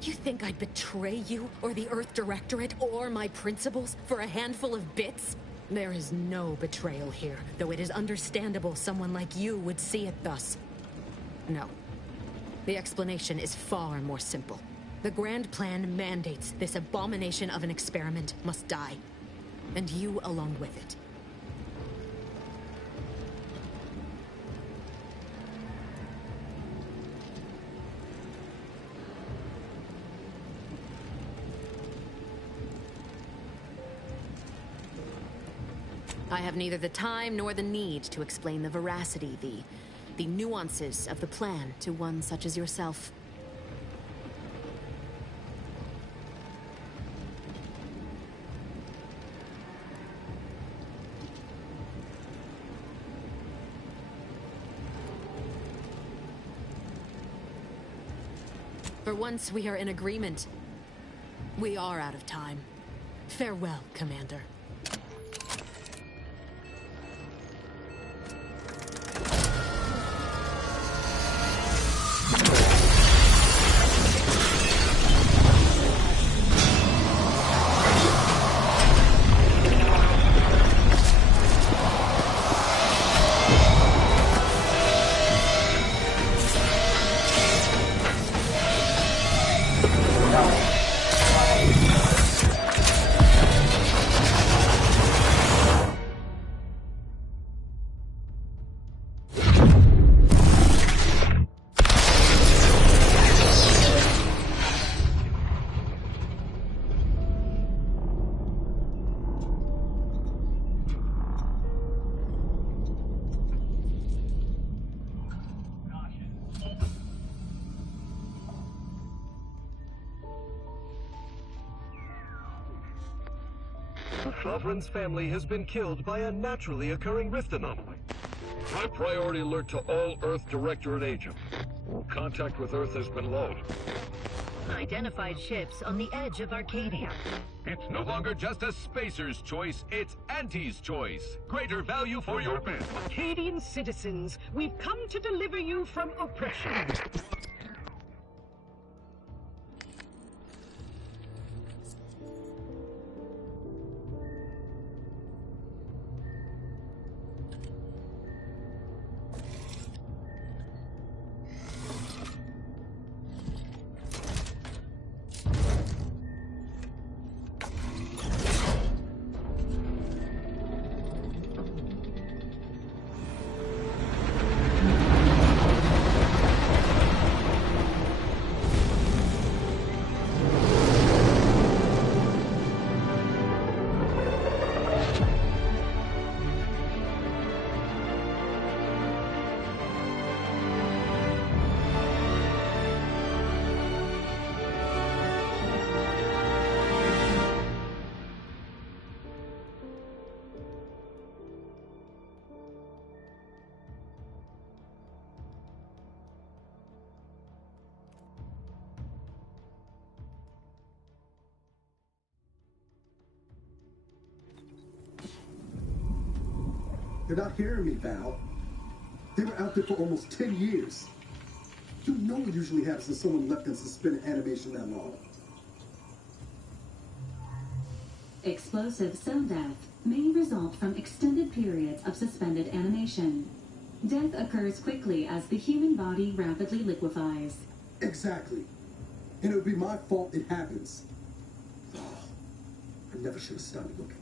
You think I'd betray you, or the Earth Directorate, or my principles for a handful of bits? There is no betrayal here, though it is understandable someone like you would see it thus. No. The explanation is far more simple. The Grand Plan mandates this abomination of an experiment must die. And you along with it. I have neither the time nor the need to explain the veracity, the nuances of the plan to one such as yourself. For once we are in agreement. We are out of time. Farewell, Commander. Sovereign's family has been killed by a naturally occurring rift anomaly. High priority alert to all Earth Directorate agents. Contact with Earth has been low. Identified ships on the edge of Arcadia. It's no longer just a spacer's choice, it's Auntie's choice. Greater value for your bid. Arcadian citizens, we've come to deliver you from oppression. They're not hearing me, Val. They were out there for almost 10 years. You know what usually happens when someone left in suspended animation that long. Explosive cell death may result from extended periods of suspended animation. Death occurs quickly as the human body rapidly liquefies. Exactly. And it would be my fault it happens. Oh, I never should have stopped looking.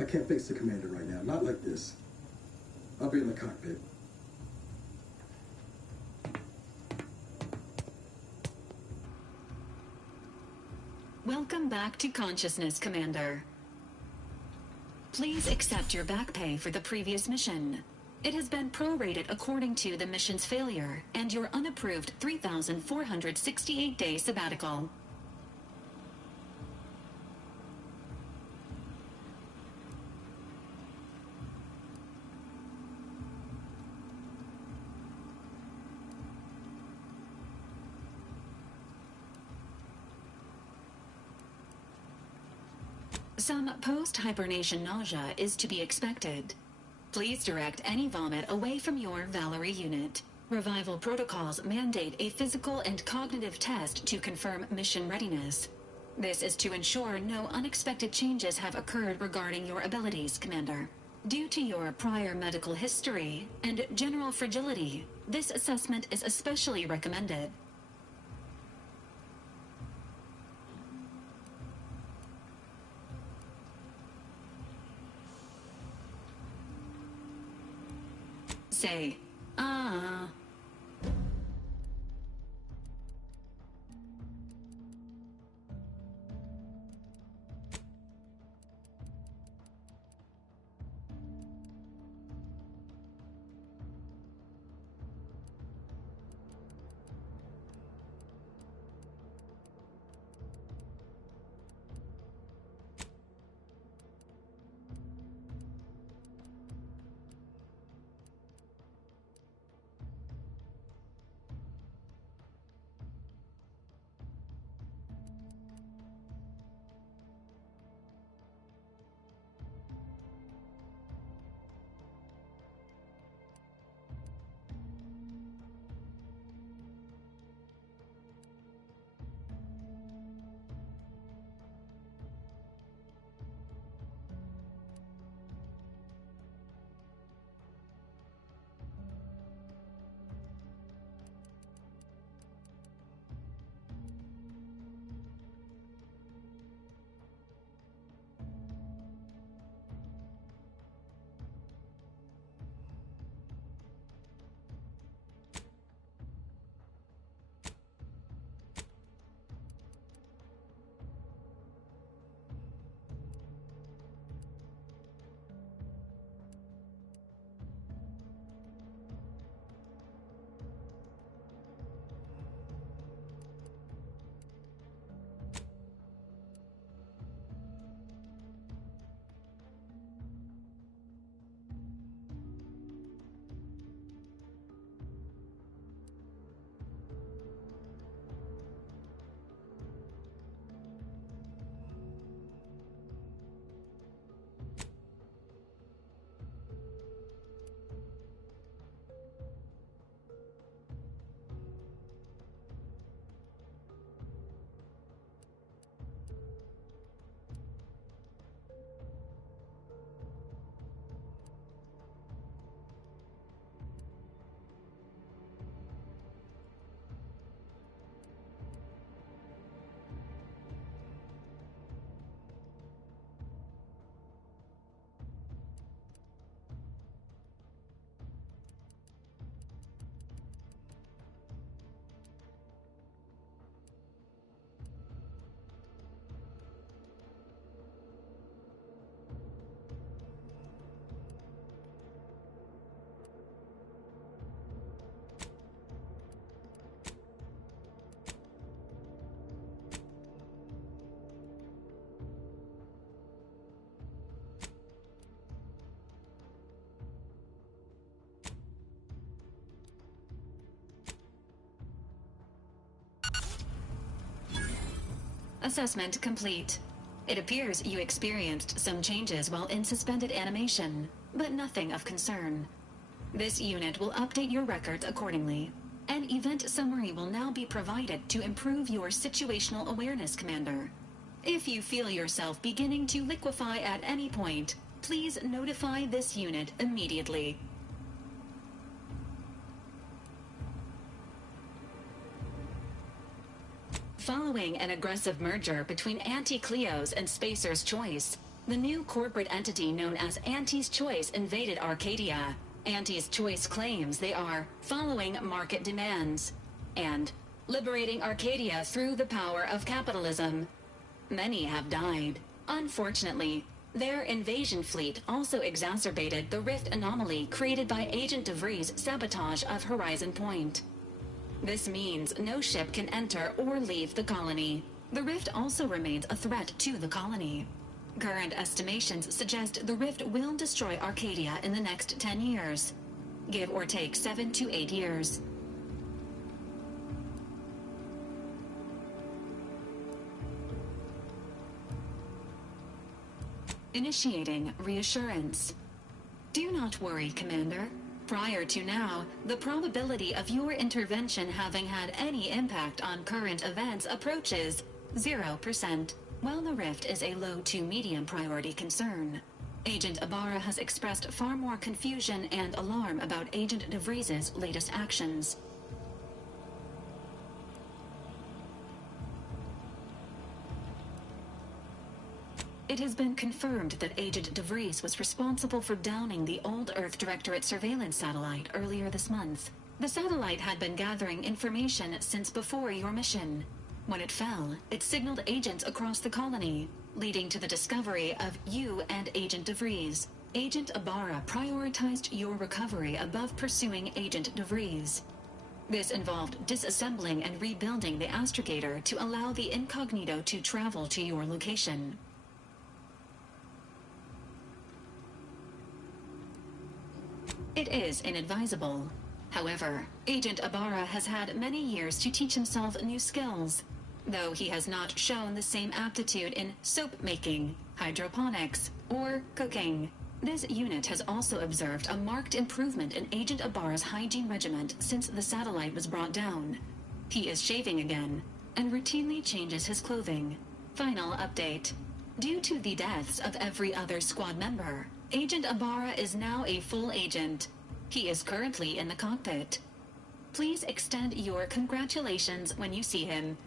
I can't face the commander right now. Not like this. I'll be in the cockpit. Welcome back to consciousness, Commander. Please accept your back pay for the previous mission. It has been prorated according to the mission's failure and your unapproved 3,468-day sabbatical. Some post-hibernation nausea is to be expected. Please direct any vomit away from your Valerie unit. Revival protocols mandate a physical and cognitive test to confirm mission readiness. This is to ensure no unexpected changes have occurred regarding your abilities, Commander. Due to your prior medical history and general fragility, this assessment is especially recommended. Say, ah. Assessment complete. It appears you experienced some changes while in suspended animation, but nothing of concern. This unit will update your records accordingly. An event summary will now be provided to improve your situational awareness, Commander. If you feel yourself beginning to liquefy at any point, please notify this unit immediately. Following an aggressive merger between Anti-Cleos and Spacer's Choice, the new corporate entity known as Anti's Choice invaded Arcadia. Anti's Choice claims they are following market demands and liberating Arcadia through the power of capitalism. Many have died. Unfortunately, their invasion fleet also exacerbated the rift anomaly created by Agent DeVries' sabotage of Horizon Point. This means no ship can enter or leave the colony. The rift also remains a threat to the colony. Current estimations suggest the rift will destroy Arcadia in the next 10 years. Give or take 7 to 8 years. Initiating reassurance. Do not worry, Commander. Prior to now, the probability of your intervention having had any impact on current events approaches 0%, while the rift is a low to medium priority concern. Agent Ibarra has expressed far more confusion and alarm about Agent DeVries' latest actions. It has been confirmed that Agent DeVries was responsible for downing the old Earth Directorate surveillance satellite earlier this month. The satellite had been gathering information since before your mission. When it fell, it signaled agents across the colony, leading to the discovery of you and Agent DeVries. Agent Ibarra prioritized your recovery above pursuing Agent DeVries. This involved disassembling and rebuilding the astrogator to allow the incognito to travel to your location. It is inadvisable. However, Agent Ibarra has had many years to teach himself new skills, though he has not shown the same aptitude in soap making, hydroponics, or cooking. This unit has also observed a marked improvement in Agent Ibarra's hygiene regimen since the satellite was brought down. He is shaving again, and routinely changes his clothing. Final update. Due to the deaths of every other squad member, Agent Ibarra is now a full agent. He is currently in the cockpit. Please extend your congratulations when you see him.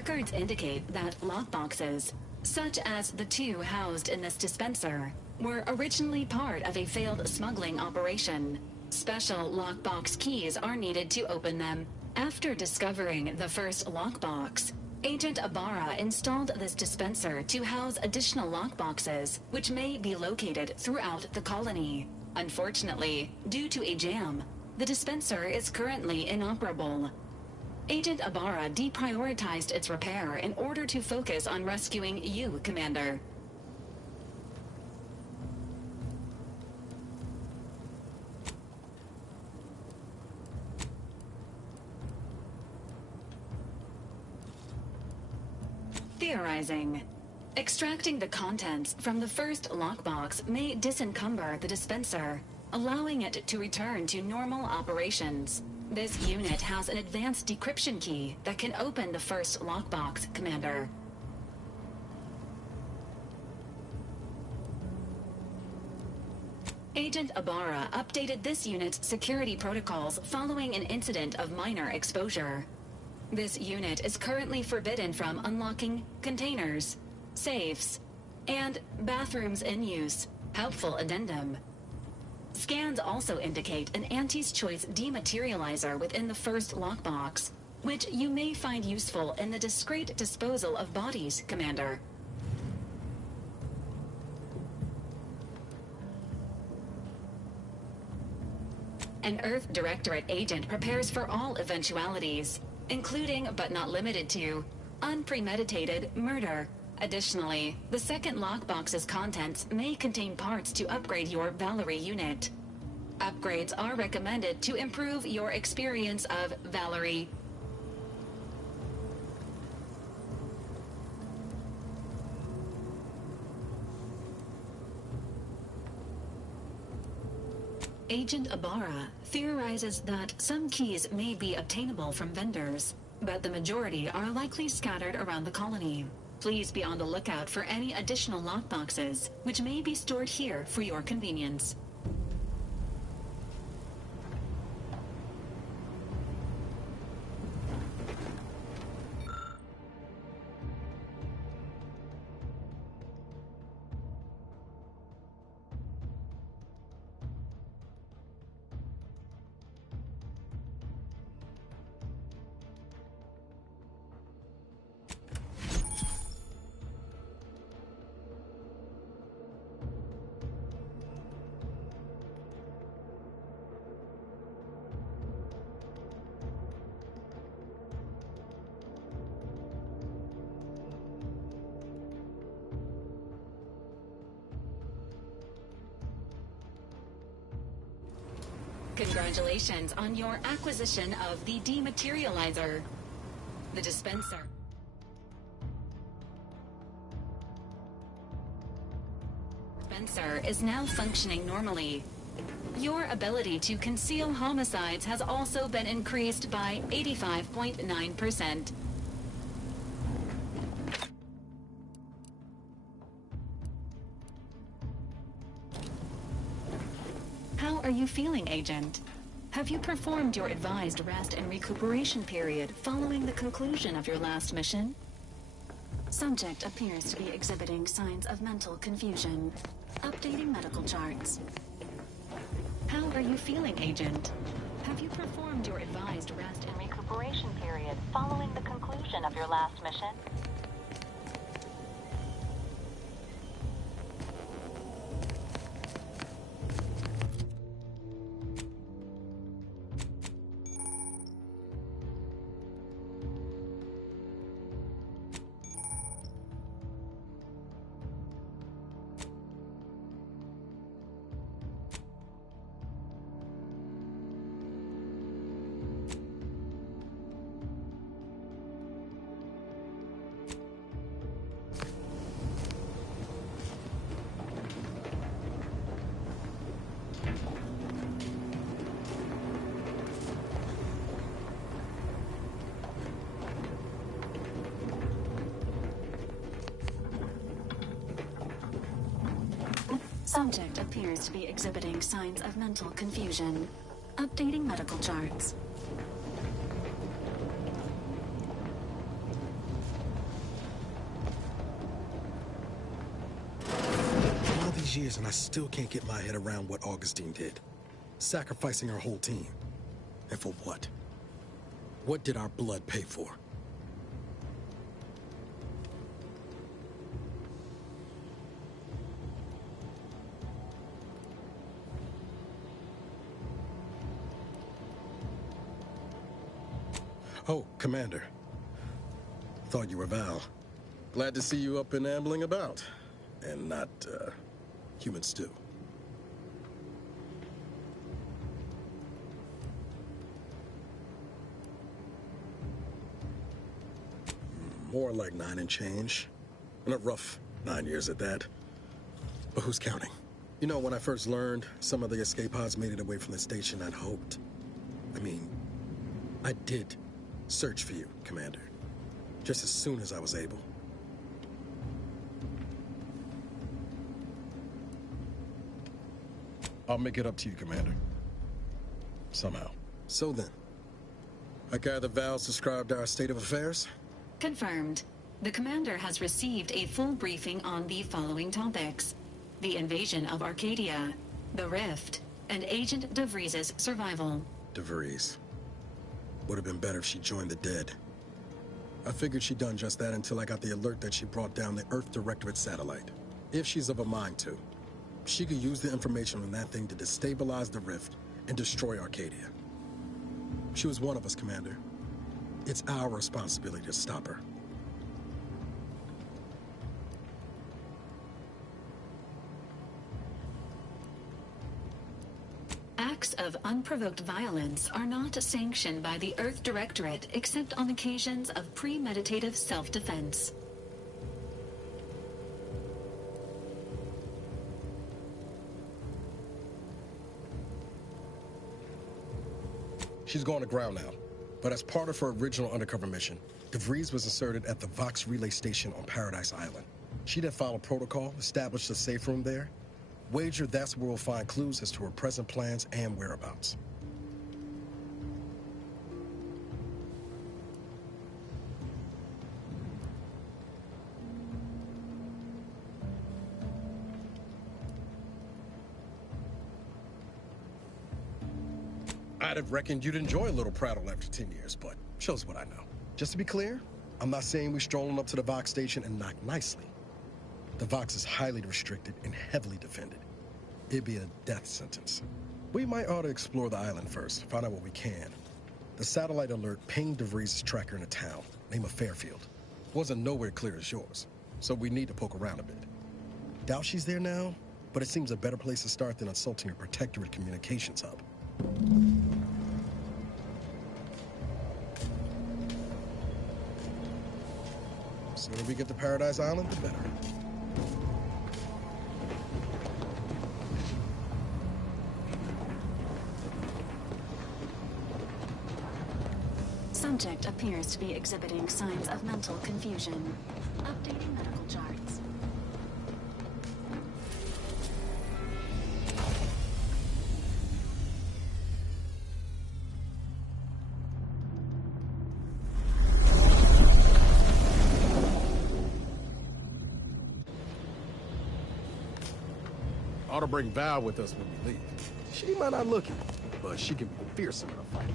Records indicate that lockboxes, such as the two housed in this dispenser, were originally part of a failed smuggling operation. Special lockbox keys are needed to open them. After discovering the first lockbox, Agent Ibarra installed this dispenser to house additional lockboxes, which may be located throughout the colony. Unfortunately, due to a jam, the dispenser is currently inoperable. Agent Ibarra deprioritized its repair in order to focus on rescuing you, Commander. Theorizing. Extracting the contents from the first lockbox may disencumber the dispenser, allowing it to return to normal operations. This unit has an advanced decryption key that can open the first lockbox, Commander. Agent Ibarra updated this unit's security protocols following an incident of minor exposure. This unit is currently forbidden from unlocking containers, safes, and bathrooms in use. Helpful addendum. Scans also indicate an Auntie's Choice dematerializer within the first lockbox, which you may find useful in the discreet disposal of bodies, Commander. An Earth Directorate agent prepares for all eventualities, including but not limited to unpremeditated murder. Additionally, the second lockbox's contents may contain parts to upgrade your Valerie unit. Upgrades are recommended to improve your experience of Valerie. Agent Ibarra theorizes that some keys may be obtainable from vendors, but the majority are likely scattered around the colony. Please be on the lookout for any additional lockboxes, which may be stored here for your convenience. Congratulations on your acquisition of the dematerializer. The dispenser is now functioning normally. Your ability to conceal homicides has also been increased by 85.9%. How are you feeling, Agent? Have you performed your advised rest and recuperation period following the conclusion of your last mission? Subject appears to be exhibiting signs of mental confusion. Updating medical charts. How are you feeling, Agent? Have you performed your advised rest and recuperation period following the conclusion of your last mission? Subject appears to be exhibiting signs of mental confusion. Updating medical charts. these years and I still can't get my head around what Augustine did. Sacrificing her whole team. And for what? What did our blood pay for? Oh, Commander. Thought you were Val. Glad to see you up and ambling about. And not, human stew. More like 9 and change. And a rough 9 years at that. But who's counting? You know, when I first learned some of the escape pods made it away from the station, I'd hoped. I did search for you, Commander. Just as soon as I was able. I'll make it up to you, Commander. Somehow. So then, I gather Val's described our state of affairs? Confirmed. The commander has received a full briefing on the following topics: the invasion of Arcadia, the Rift, and Agent DeVries' survival. DeVries. Would have been better if she joined the dead. I figured she'd done just that until I got the alert that she brought down the Earth Directorate satellite. If she's of a mind to, she could use the information on that thing to destabilize the Rift and destroy Arcadia. She was one of us, Commander. It's our responsibility to stop her. Acts of unprovoked violence are not sanctioned by the Earth Directorate except on occasions of premeditative self-defense. She's going to ground now, but as part of her original undercover mission, DeVries was inserted at the Vox Relay Station on Paradise Island. She then followed protocol, established a safe room there. Wager that's where we'll find clues as to her present plans and whereabouts. I'd have reckoned you'd enjoy a little prattle after 10 years, but shows what I know. Just to be clear, I'm not saying we're strolling up to the Vox station and knock nicely. The Vox is highly restricted and heavily defended. It'd be a death sentence. We might ought to explore the island first, find out what we can. The satellite alert pinged DeVries' tracker in a town, name of Fairfield. Wasn't nowhere clear as yours, so we need to poke around a bit. Doubt she's there now, but it seems a better place to start than insulting a protectorate communications hub. Sooner we get to Paradise Island, the better. Subject appears to be exhibiting signs of mental confusion. Updating medical charts. Ought to bring Val with us when we leave. She might not look it, but she can be fearsome in a fight.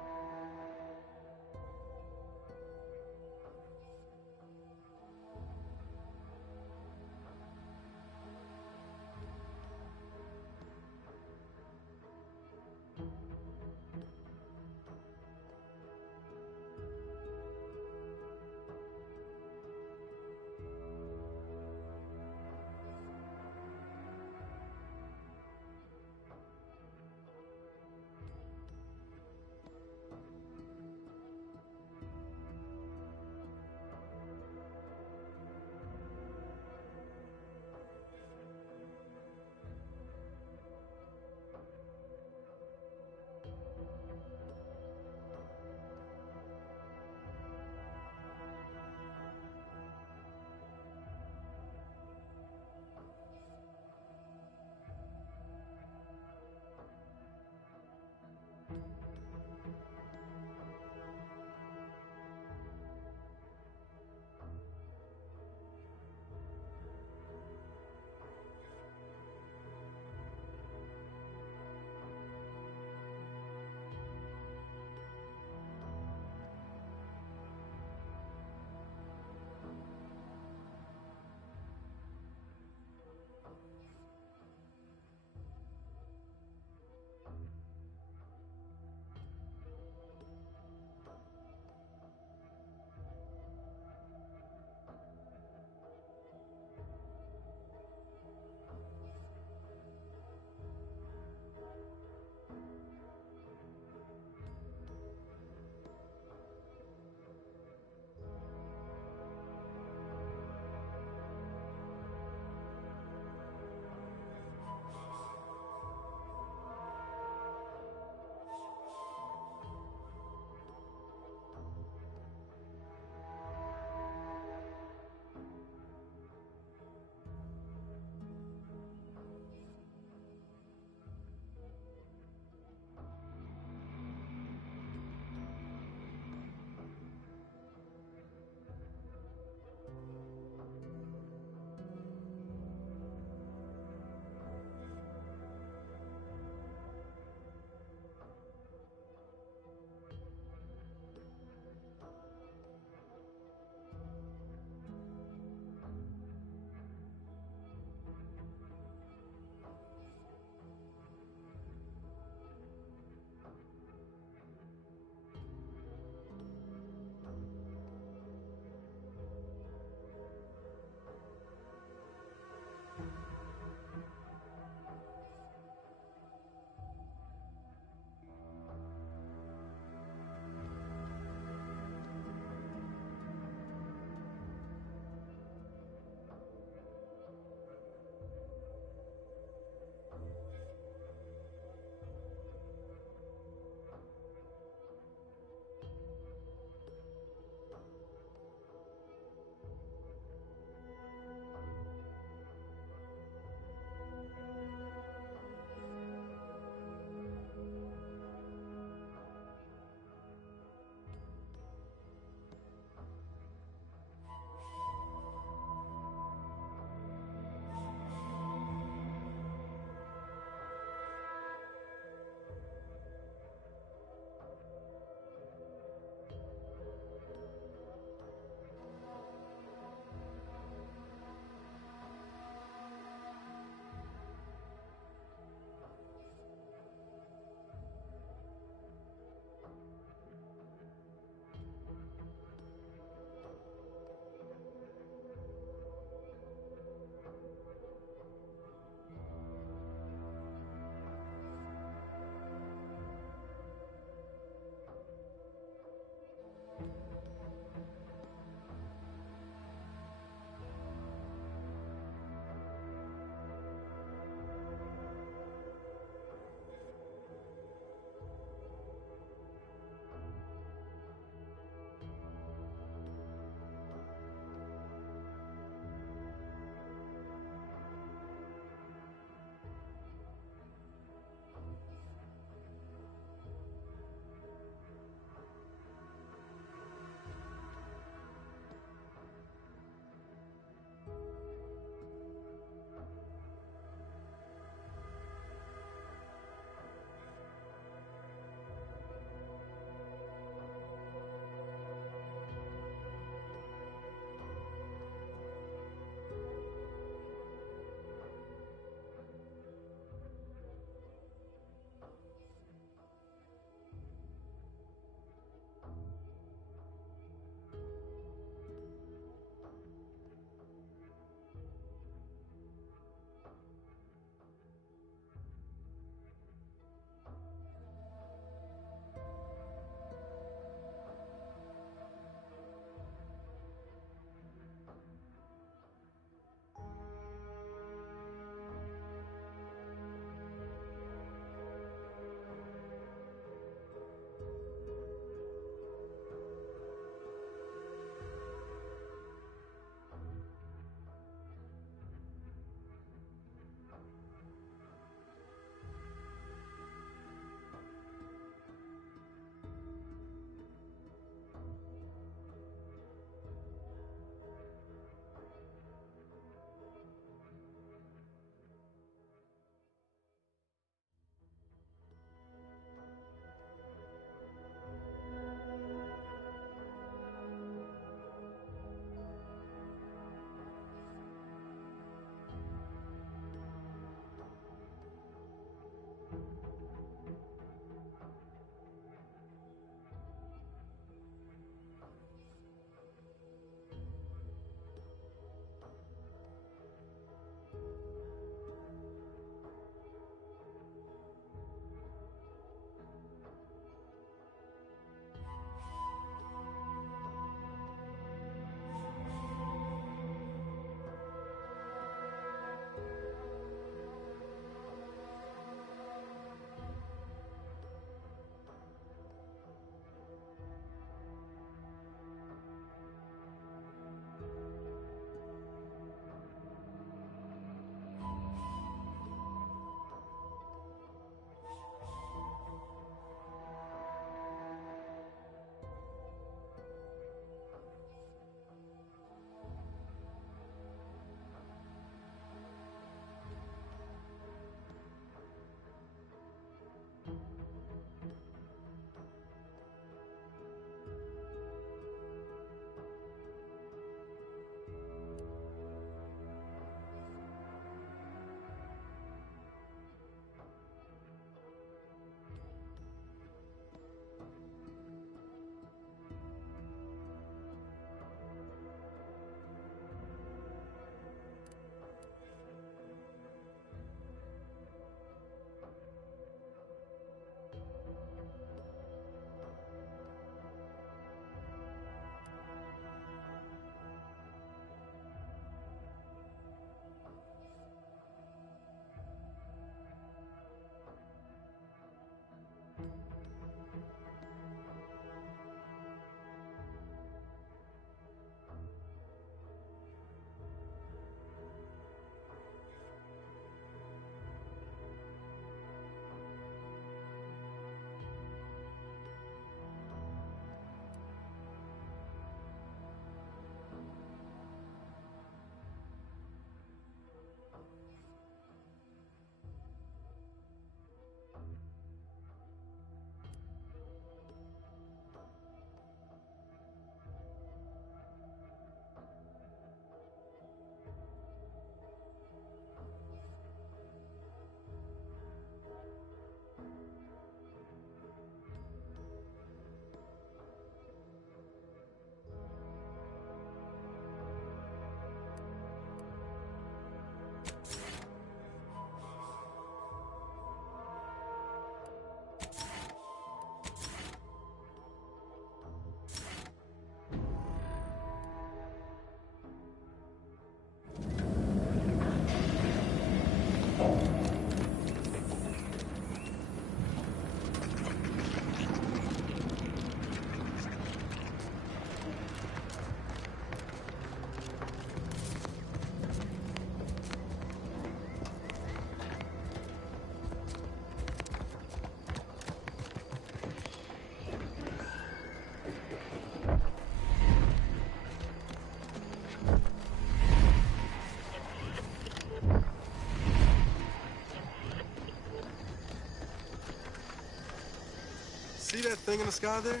See that thing in the sky there?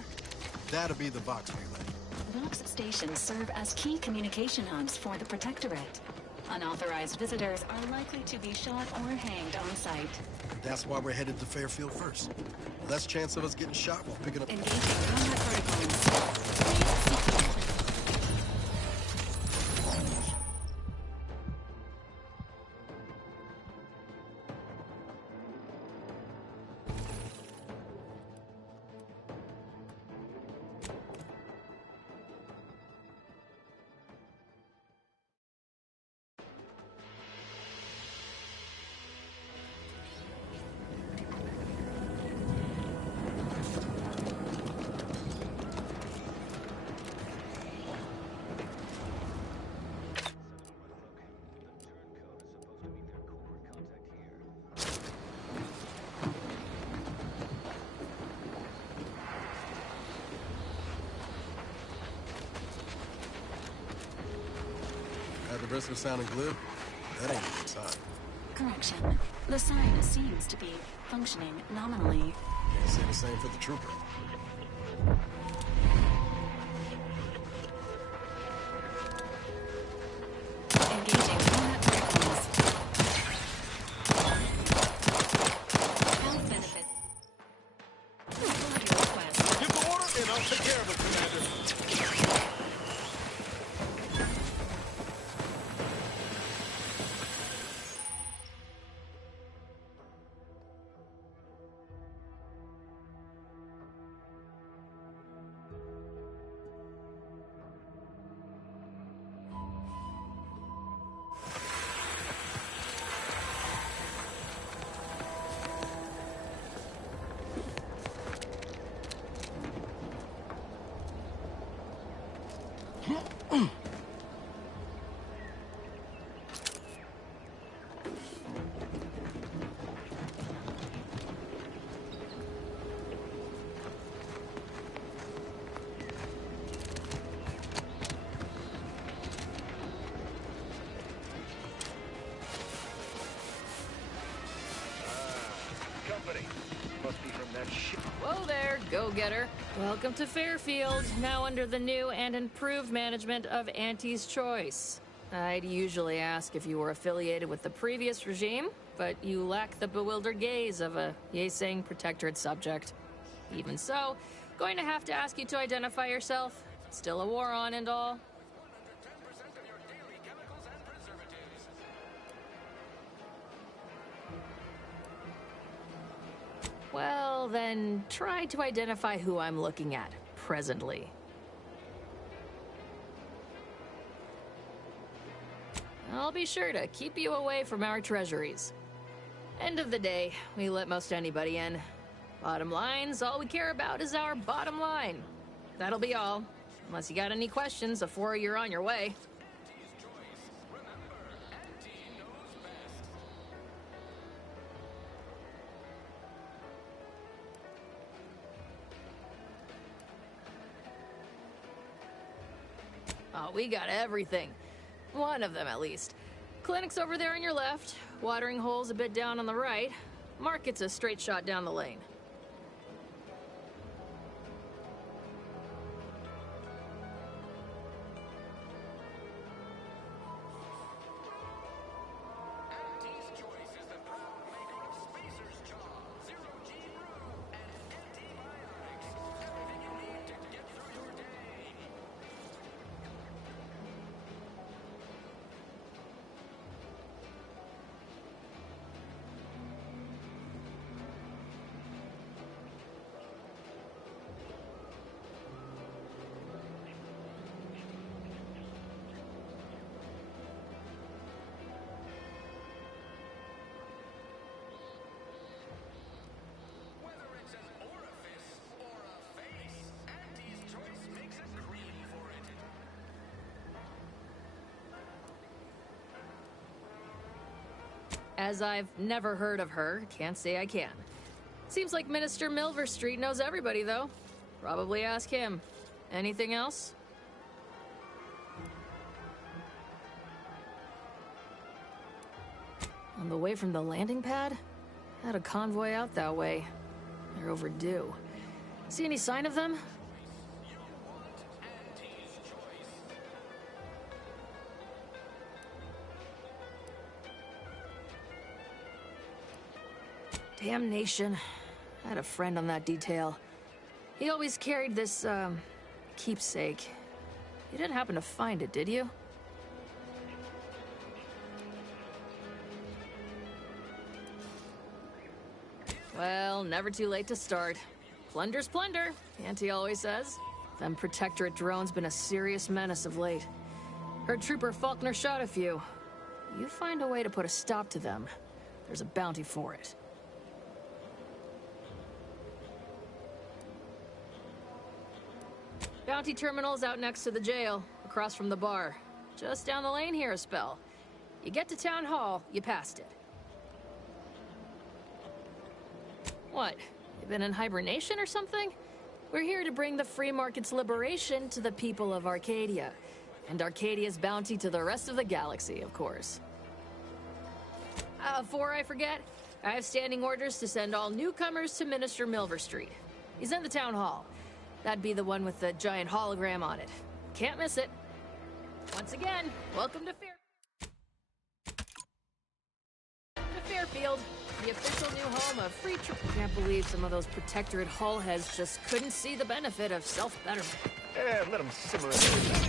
That'll be the Vox relay. Vox stations serve as key communication hubs for the Protectorate. Unauthorized visitors are likely to be shot or hanged on site. That's why we're headed to Fairfield first. Less chance of us getting shot while picking up... Engaging combat protocols. At the risk of sounding glib, that ain't a good sign. Correction. The sign seems to be functioning nominally. Can't say the same for the trooper. Engaging combat protocols. Health benefit. Request. Give the order and I'll take care of it, Commander. Whoa there, go-getter. Welcome to Fairfield, now under the new and improved management of Auntie's Choice. I'd usually ask if you were affiliated with the previous regime, but you lack the bewildered gaze of a yay-saying Protectorate subject. Even so, going to have to ask you to identify yourself. Still a war on and all. Well, then, try to identify who I'm looking at, presently. I'll be sure to keep you away from our treasuries. End of the day, we let most anybody in. Bottom line's all we care about is our bottom line. That'll be all. Unless you got any questions before you're on your way. Oh, we got everything. One of them, at least. Clinic's over there on your left. Watering hole's a bit down on the right. Market's a straight shot down the lane. As I've never heard of her, can't say I can. Seems like Minister Milverstreet knows everybody, though. Probably ask him. Anything else? On the way from the landing pad? Had a convoy out that way. They're overdue. See any sign of them? Damnation. I had a friend on that detail. He always carried this, keepsake. You didn't happen to find it, did you? Well, never too late to start. Plunder's plunder, Auntie always says. Them Protectorate drones been a serious menace of late. Heard Trooper Faulkner shot a few. You find a way to put a stop to them, there's a bounty for it. Bounty terminal's out next to the jail, across from the bar. Just down the lane here a spell. You get to Town Hall, you passed it. What? You been in hibernation or something? We're here to bring the free market's liberation to the people of Arcadia. And Arcadia's bounty to the rest of the galaxy, of course. Before I forget, I have standing orders to send all newcomers to Minister Milver Street. He's in the Town Hall. That'd be the one with the giant hologram on it. Can't miss it. Once again, welcome to Fairfield, the official new home of free Can't believe some of those Protectorate Hull heads just couldn't see the benefit of self-betterment. Let them simmer it.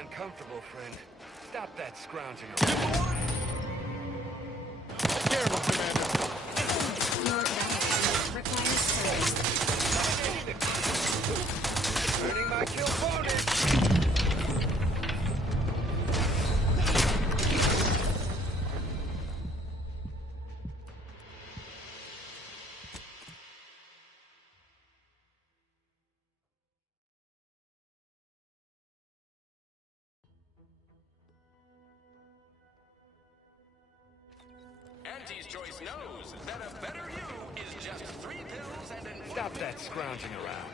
Uncomfortable, friend. Stop that scrounging around. Careful, Commander. Earning my kill bonus. Auntie's Choice knows that a better you is just 3 pills and an... Stop that scrounging around.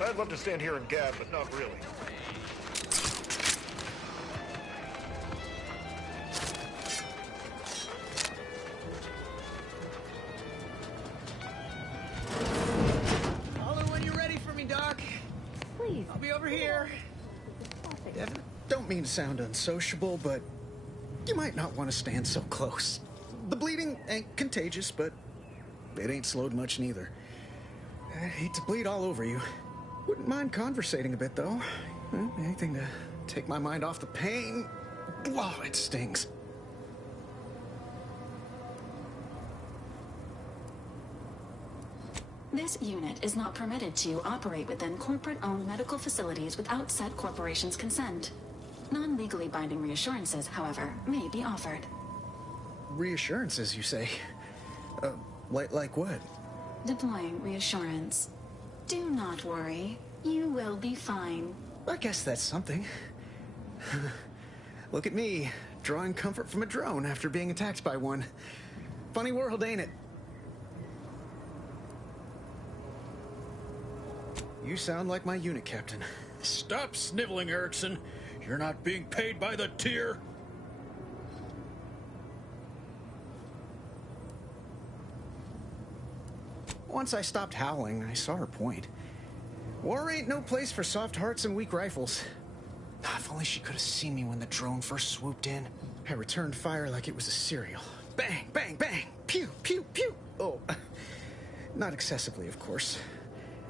I'd love to stand here and gab, but not really. Holler when you're ready for me, Doc. Please. I'll be over here. Devin, don't mean to sound unsociable, but you might not want to stand so close. The bleeding ain't contagious, but it ain't slowed much neither. I hate to bleed all over you. Wouldn't mind conversating a bit, though. Anything to take my mind off the pain. Oh, it stings. This unit is not permitted to operate within corporate-owned medical facilities without said corporation's consent. Non-legally binding reassurances, however, may be offered. Reassurances, you say? Like what? Deploying reassurance. Do not worry. You will be fine. I guess that's something. Look at me, drawing comfort from a drone after being attacked by one. Funny world, ain't it? You sound like my unit captain. Stop sniveling, Erickson. You're not being paid by the tier. Once I stopped howling, I saw her point. War ain't no place for soft hearts and weak rifles. If only she could have seen me when the drone first swooped in. I returned fire like it was a cereal. Bang, bang, bang! Pew, pew, pew! Oh, not excessively, of course.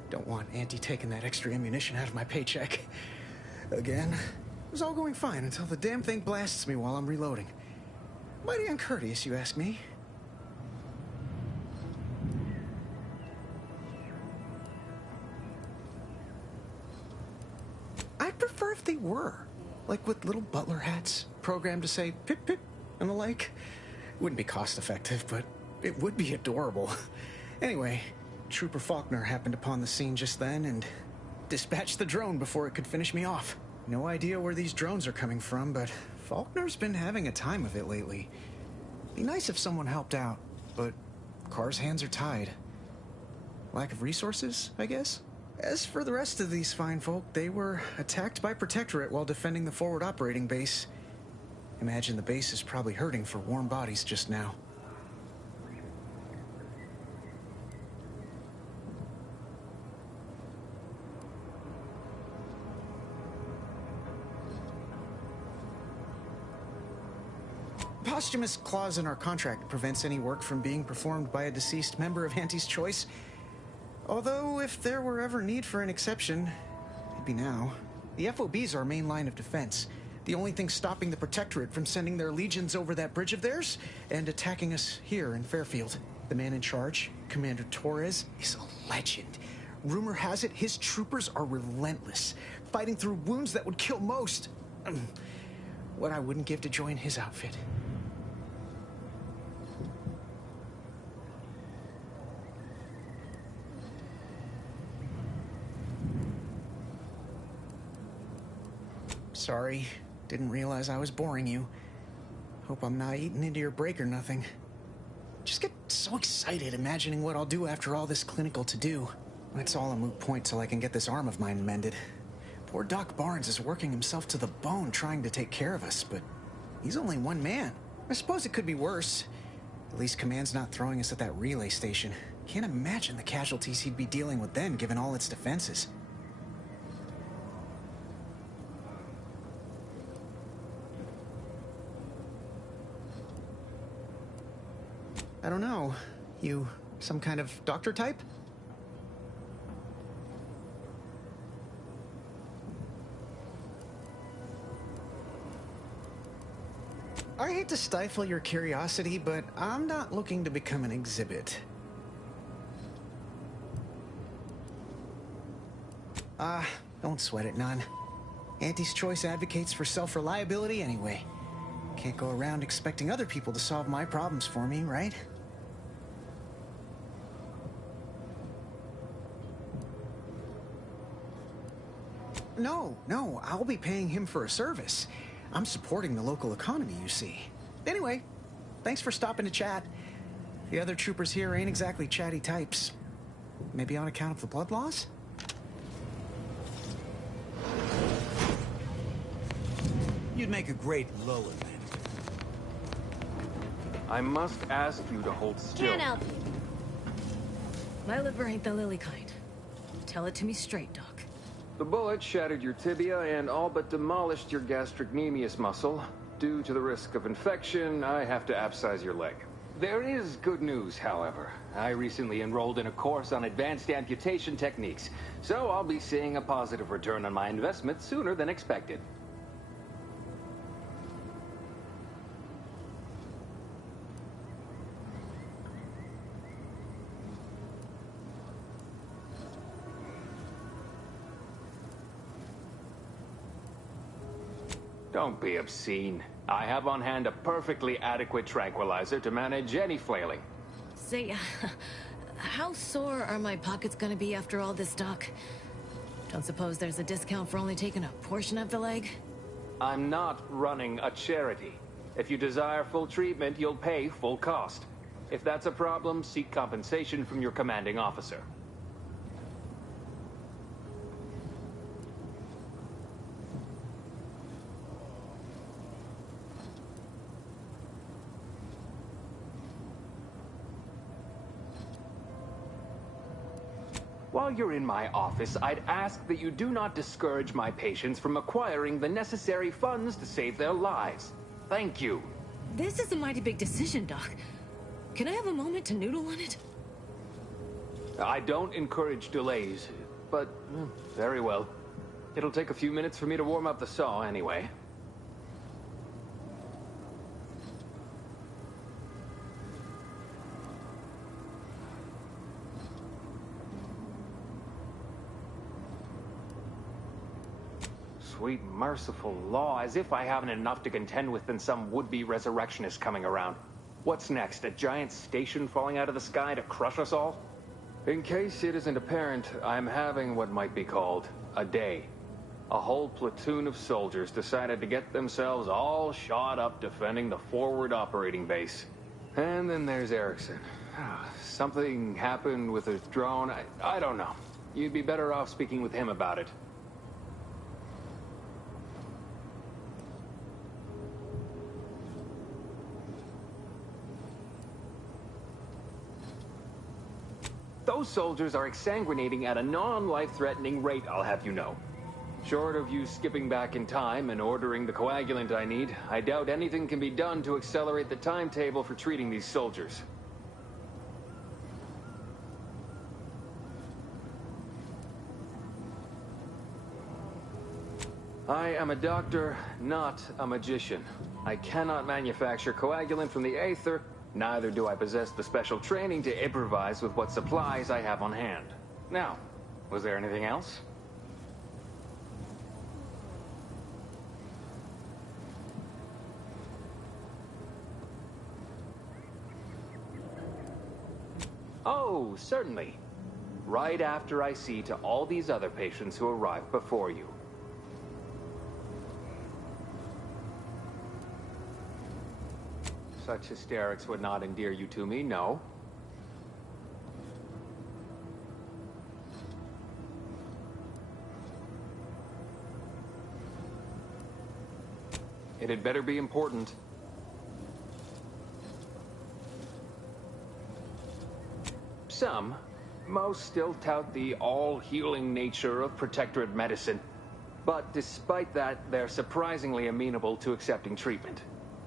Don't want Auntie taking that extra ammunition out of my paycheck. Again. It was all going fine until the damn thing blasts me while I'm reloading. Mighty uncourteous, you ask me. I'd prefer if they were. Like with little butler hats, programmed to say pip pip and the like. Wouldn't be cost effective, but it would be adorable. Anyway, Trooper Faulkner happened upon the scene just then and dispatched the drone before it could finish me off. No idea where these drones are coming from, but Faulkner's been having a time of it lately. Be nice if someone helped out, but Carr's hands are tied. Lack of resources, I guess? As for the rest of these fine folk, they were attacked by Protectorate while defending the forward operating base. Imagine the base is probably hurting for warm bodies just now. Posthumous clause in our contract prevents any work from being performed by a deceased member of Auntie's Choice. Although, if there were ever need for an exception, it'd be now. The FOB's our main line of defense. The only thing stopping the Protectorate from sending their legions over that bridge of theirs and attacking us here in Fairfield. The man in charge, Commander Torres, is a legend. Rumor has it his troopers are relentless, fighting through wounds that would kill most. What I wouldn't give to join his outfit. Sorry, didn't realize I was boring you. Hope I'm not eating into your break or nothing. Just get so excited imagining what I'll do after all this clinical to-do. It's all a moot point till I can get this arm of mine mended. Poor Doc Barnes is working himself to the bone trying to take care of us, but he's only one man. I suppose it could be worse. At least Command's not throwing us at that relay station. Can't imagine the casualties he'd be dealing with then, given all its defenses. I don't know. You some kind of doctor type? I hate to stifle your curiosity, but I'm not looking to become an exhibit. Don't sweat it none. Auntie's Choice advocates for self-reliability anyway. Can't go around expecting other people to solve my problems for me, right? No, I'll be paying him for a service. I'm supporting the local economy, you see. Anyway, thanks for stopping to chat. The other troopers here ain't exactly chatty types. Maybe on account of the blood loss? You'd make a great Lullen man. I must ask you to hold still. Can't help you. My liver ain't the lily kind. Tell it to me straight, Doc. The bullet shattered your tibia and all but demolished your gastrocnemius muscle. Due to the risk of infection, I have to abscise your leg. There is good news, however. I recently enrolled in a course on advanced amputation techniques, so I'll be seeing a positive return on my investment sooner than expected. Don't be obscene. I have on hand a perfectly adequate tranquilizer to manage any flailing. Say, how sore are my pockets gonna be after all this, Doc? Don't suppose there's a discount for only taking a portion of the leg? I'm not running a charity. If you desire full treatment, you'll pay full cost. If that's a problem, seek compensation from your commanding officer. While you're in my office, I'd ask that you do not discourage my patients from acquiring the necessary funds to save their lives. thank you. This is a mighty big decision, Doc. Can I have a moment to noodle on it? I don't encourage delays, but very well. It'll take a few minutes for me to warm up the saw anyway. Sweet merciful law, as if I haven't enough to contend with than some would-be resurrectionist coming around. What's next, a giant station falling out of the sky to crush us all? In case it isn't apparent, I'm having what might be called a day. A whole platoon of soldiers decided to get themselves all shot up defending the forward operating base. And then there's Erickson. Something happened with his drone, I don't know. You'd be better off speaking with him about it. Those soldiers are exsanguinating at a non-life-threatening rate, I'll have you know. Short of you skipping back in time and ordering the coagulant I need, I doubt anything can be done to accelerate the timetable for treating these soldiers. I am a doctor, not a magician. I cannot manufacture coagulant from the aether. Neither do I possess the special training to improvise with what supplies I have on hand. Now, was there anything else? Oh, certainly. Right after I see to all these other patients who arrive before you. Such hysterics would not endear you to me, no. It had better be important. Some, most still tout the all-healing nature of Protectorate medicine. But despite that, they're surprisingly amenable to accepting treatment.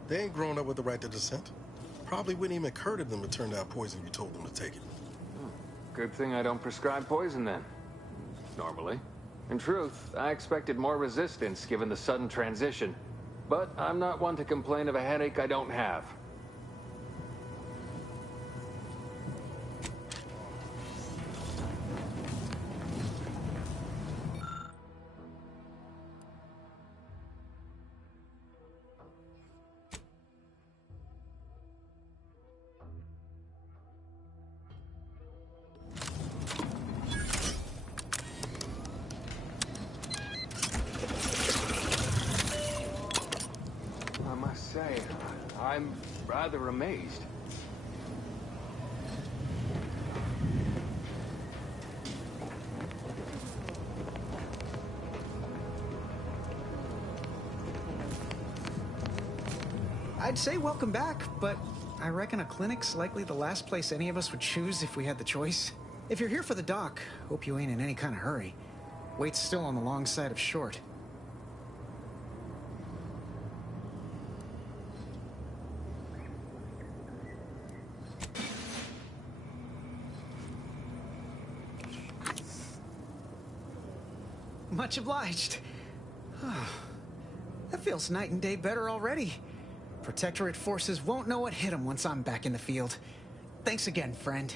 They ain't grown up with the right to dissent. Probably wouldn't even occur to them to turn down poison if you told them to take it. Good thing I don't prescribe poison then. Normally. In truth, I expected more resistance given the sudden transition. But I'm not one to complain of a headache I don't have. I'm rather amazed. I'd say welcome back, but I reckon a clinic's likely the last place any of us would choose if we had the choice. If you're here for the doc, hope you ain't in any kind of hurry. Wait's still on the long side of short. Much obliged. That feels night and day better already. Protectorate forces won't know what hit them once I'm back in the field. Thanks again, friend.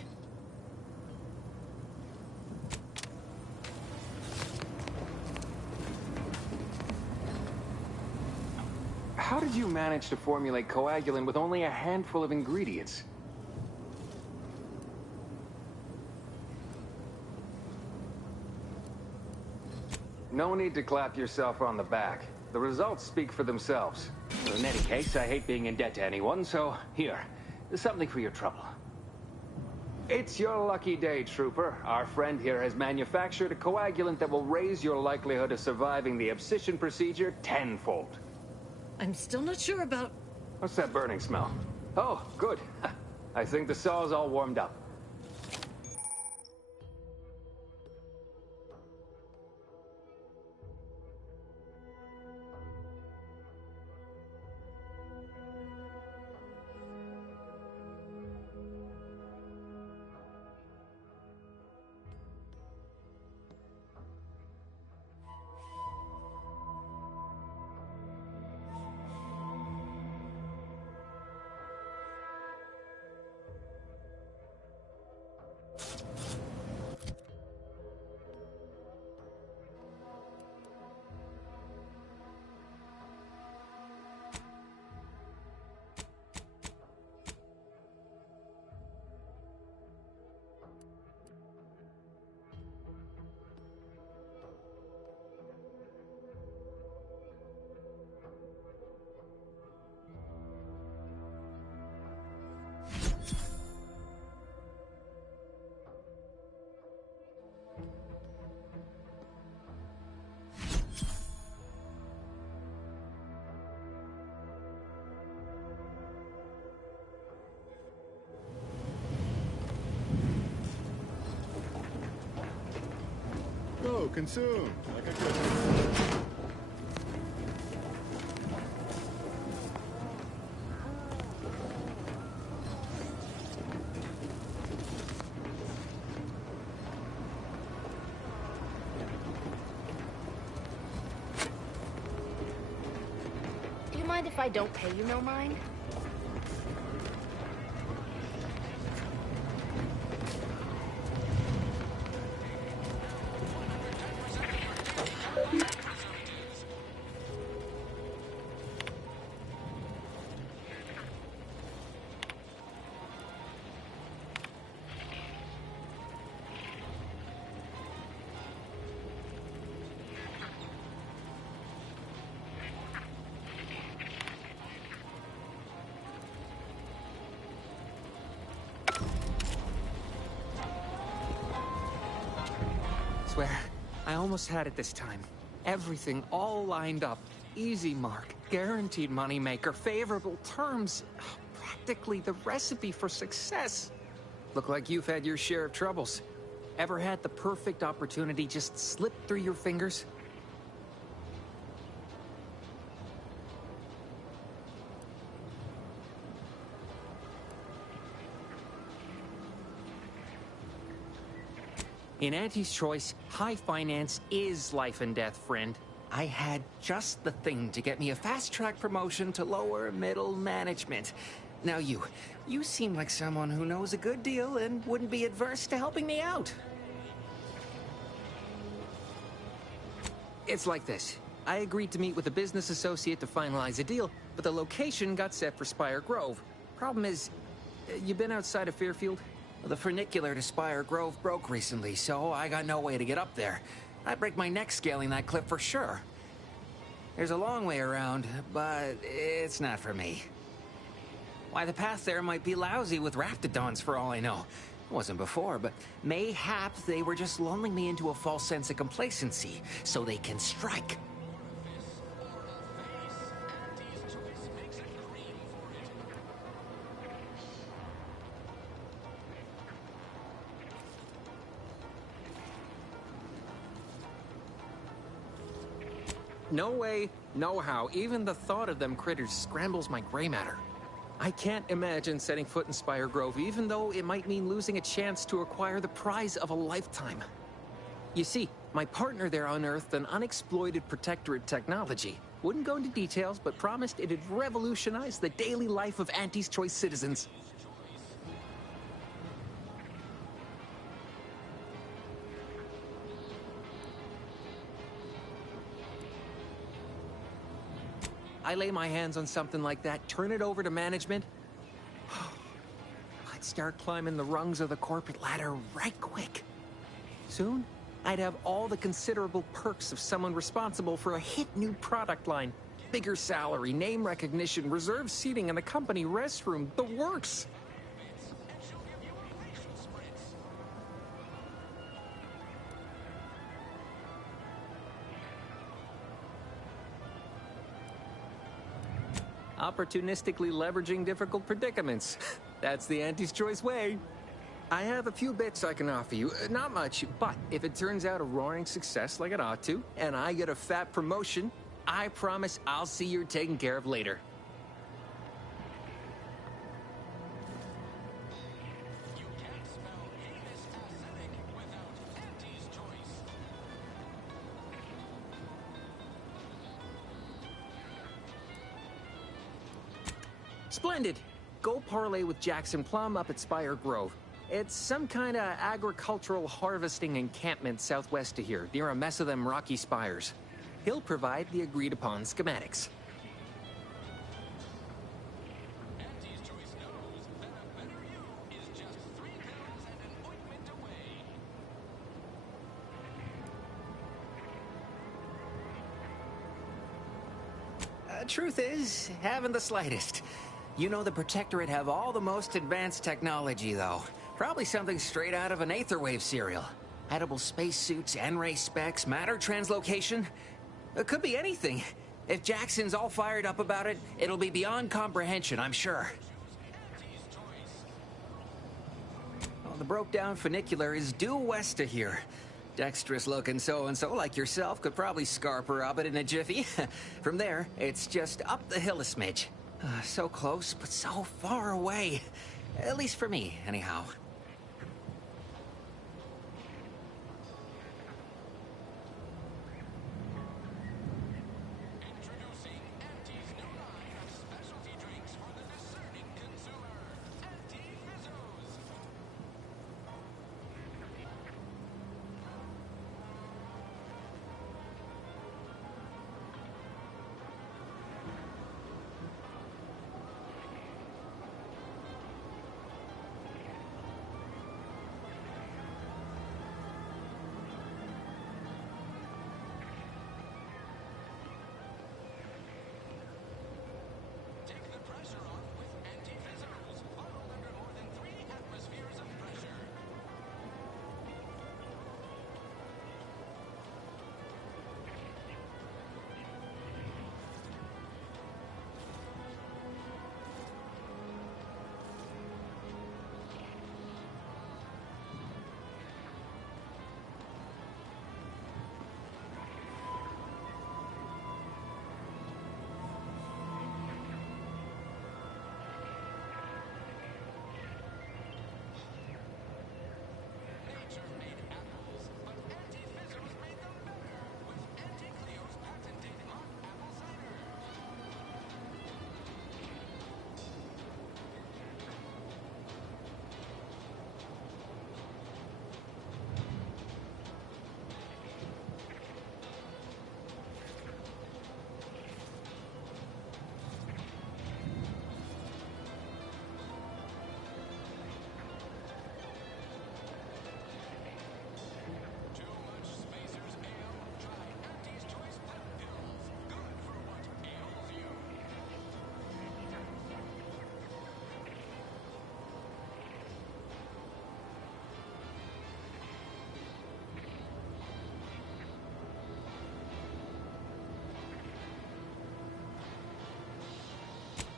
How did you manage to formulate coagulant with only a handful of ingredients? No need to clap yourself on the back. The results speak for themselves. In any case, I hate being in debt to anyone, so here, something for your trouble. It's your lucky day, Trooper. Our friend here has manufactured a coagulant that will raise your likelihood of surviving the abscission procedure tenfold. I'm still not sure about... What's that burning smell? Oh, good. I think the saw's all warmed up. Consume, like a good one. Do you mind if I don't pay you no mind? Swear, I almost had it this time. Everything all lined up. Easy mark, guaranteed moneymaker, favorable terms. Practically the recipe for success. Look like you've had your share of troubles. Ever had the perfect opportunity just slip through your fingers? In Auntie's Choice, high finance is life and death, friend. I had just the thing to get me a fast-track promotion to lower middle management. Now you seem like someone who knows a good deal and wouldn't be adverse to helping me out. It's like this. I agreed to meet with a business associate to finalize a deal, but the location got set for Spire Grove. Problem is, you been outside of Fairfield? The funicular to Spire Grove broke recently, so I got no way to get up there. I'd break my neck scaling that cliff for sure. There's a long way around, but it's not for me. Why, the path there might be lousy with raptidons for all I know. It wasn't before, but mayhap they were just lulling me into a false sense of complacency so they can strike. No way, no how. Even the thought of them critters scrambles my gray matter. I can't imagine setting foot in Spire Grove, even though it might mean losing a chance to acquire the prize of a lifetime. You see, my partner there unearthed an unexploited protectorate technology. Wouldn't go into details, but promised it'd revolutionize the daily life of Auntie's Choice citizens. I lay my hands on something like that, turn it over to management, I'd start climbing the rungs of the corporate ladder right quick. Soon, I'd have all the considerable perks of someone responsible for a hit new product line. Bigger salary, name recognition, reserved seating in the company restroom, the works. Opportunistically leveraging difficult predicaments. That's the Auntie's Choice way. I have a few bits I can offer you. Not much, but if it turns out a roaring success like it ought to, and I get a fat promotion, I promise I'll see you're taken care of later. Splendid! Go parlay with Jackson Plum up at Spire Grove. It's some kind of agricultural harvesting encampment southwest of here, near a mess of them rocky spires. He'll provide the agreed-upon schematics. Truth is, haven't the slightest. You know the Protectorate have all the most advanced technology, though. Probably something straight out of an Aetherwave serial. Edible spacesuits, N-ray specs, matter translocation. It could be anything. If Jackson's all fired up about it, it'll be beyond comprehension, I'm sure. Well, the broke-down funicular is due west of here. Dexterous-looking so-and-so like yourself could probably scarp her up it in a jiffy. From there, it's just up the hill a smidge. So close, but so far away. At least for me, anyhow.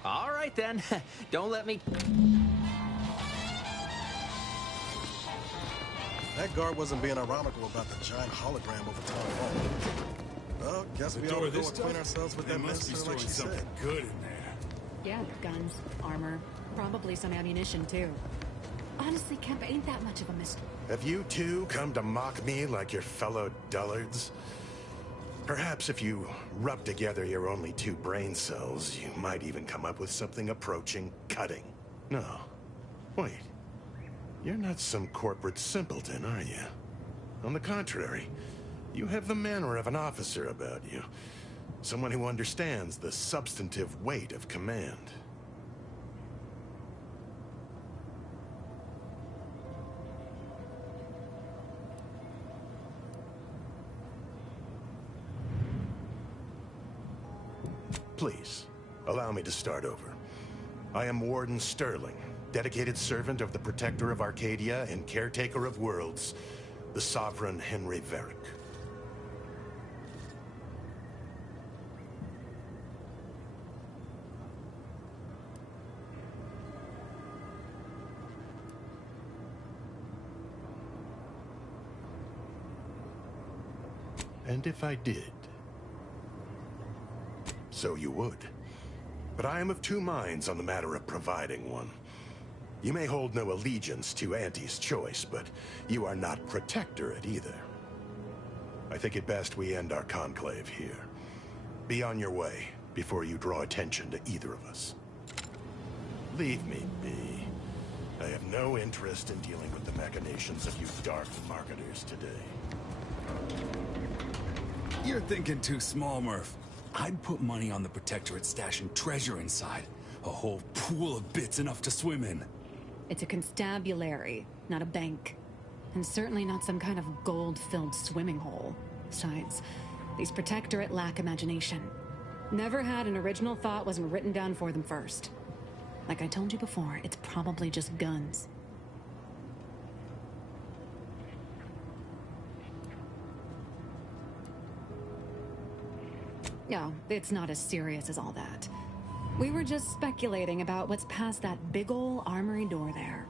All right, then. Don't let me... That guard wasn't being ironical about the giant hologram over Town Hall. Well, guess we ought to go acquaint ourselves with that minister like she said. Good in there. Yeah, guns, armor, probably some ammunition, too. Honestly, Kemp ain't that much of a mystery. Have you two come to mock me like your fellow dullards? Perhaps if you rub together your only 2 brain cells, you might even come up with something approaching cutting. No. Wait. You're not some corporate simpleton, are you? On the contrary, you have the manner of an officer about you. Someone who understands the substantive weight of command. Please, allow me to start over. I am Warden Sterling, dedicated servant of the Protector of Arcadia and Caretaker of Worlds, the Sovereign Henry Varick. And if I did, so you would. But I am of 2 minds on the matter of providing one. You may hold no allegiance to Auntie's choice, but you are not Protectorate either. I think it best we end our conclave here. Be on your way before you draw attention to either of us. Leave me be. I have no interest in dealing with the machinations of you dark marketers today. You're thinking too small, Murph. I'd put money on the Protectorate stashing treasure inside. A whole pool of bits enough to swim in. It's a constabulary, not a bank. And certainly not some kind of gold-filled swimming hole. Besides, these Protectorate lack imagination. Never had an original thought wasn't written down for them first. Like I told you before, it's probably just guns. No, it's not as serious as all that. We were just speculating about what's past that big ol' armory door there.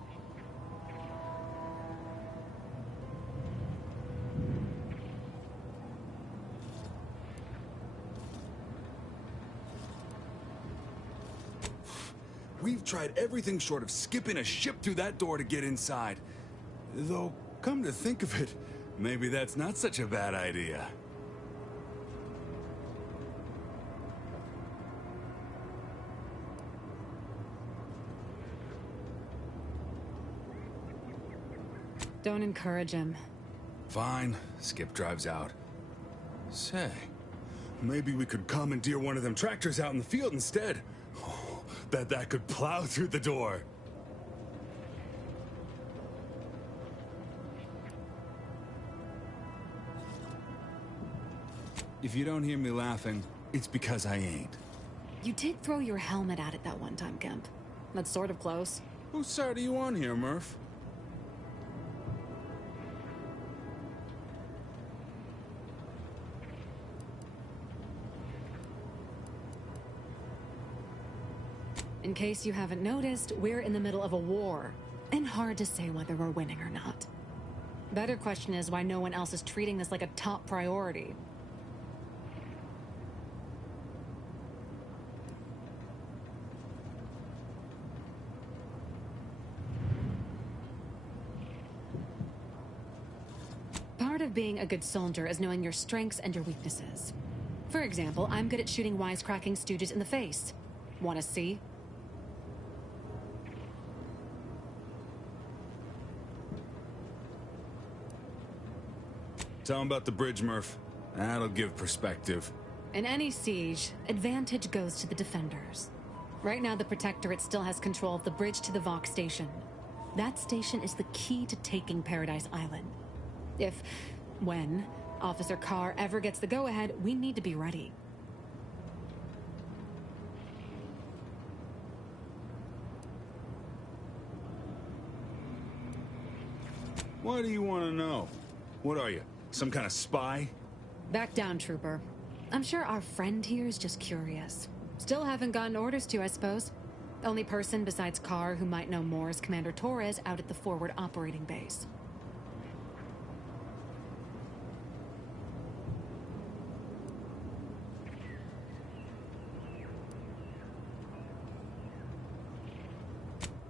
we've tried everything short of skipping a ship through that door to get inside. Though, come to think of it, maybe that's not such a bad idea. Don't encourage him. Fine. Skip drives out. Say, maybe we could commandeer one of them tractors out in the field instead. Oh, bet that could plow through the door. If you don't hear me laughing, it's because I ain't. You did throw your helmet at it that one time, Kemp. That's sort of close. Whose side are you on here, Murph? In case you haven't noticed, we're in the middle of a war, and hard to say whether we're winning or not. Better question is why no one else is treating this like a top priority. Part of being a good soldier is knowing your strengths and your weaknesses. For example, I'm good at shooting wisecracking stooges in the face. Want to see? Tell him about the bridge, Murph. That'll give perspective. In any siege, advantage goes to the defenders. Right now, the Protectorate still has control of the bridge to the Vox station. That station is the key to taking Paradise Island. When Officer Carr ever gets the go-ahead, we need to be ready. What do you want to know? What are you, some kind of spy? Back down, Trooper. I'm sure our friend here is just curious. Still haven't gotten orders to, I suppose. Only person besides Carr who might know more is Commander Torres out at the forward operating base.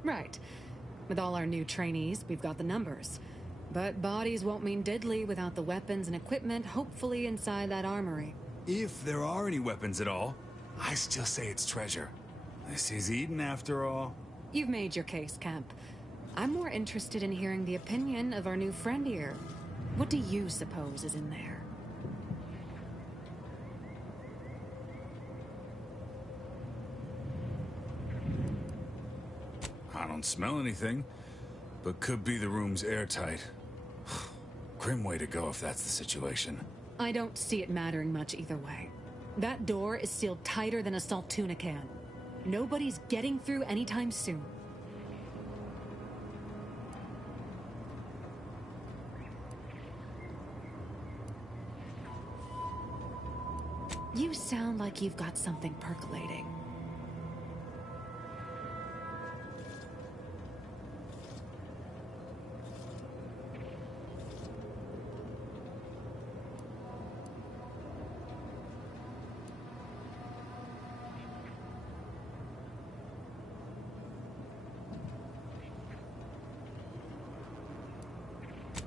Right. With all our new trainees, we've got the numbers. But bodies won't mean diddly without the weapons and equipment hopefully inside that armory. If there are any weapons at all, I still say it's treasure. This is Eden after all. You've made your case, Kemp. I'm more interested in hearing the opinion of our new friend here. What do you suppose is in there? I don't smell anything, but could be the room's airtight. Grim way to go if that's the situation. I don't see it mattering much either way. That door is sealed tighter than a salt tuna can. Nobody's getting through anytime soon. You sound like you've got something percolating.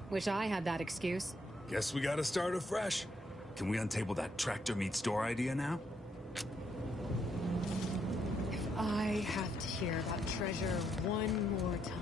Wish I had that excuse. Guess we gotta start afresh. Can we untable that tractor meet store idea now? If I have to hear about treasure one more time.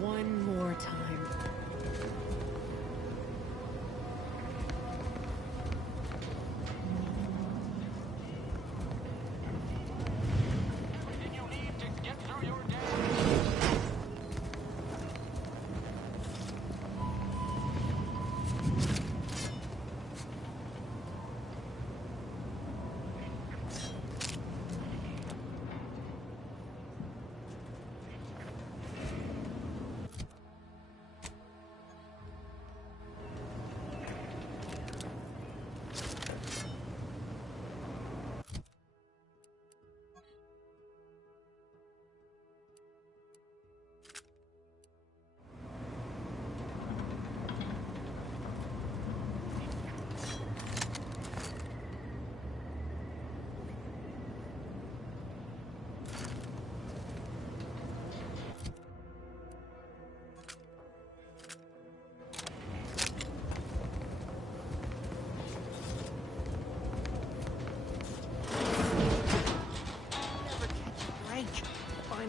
one more time.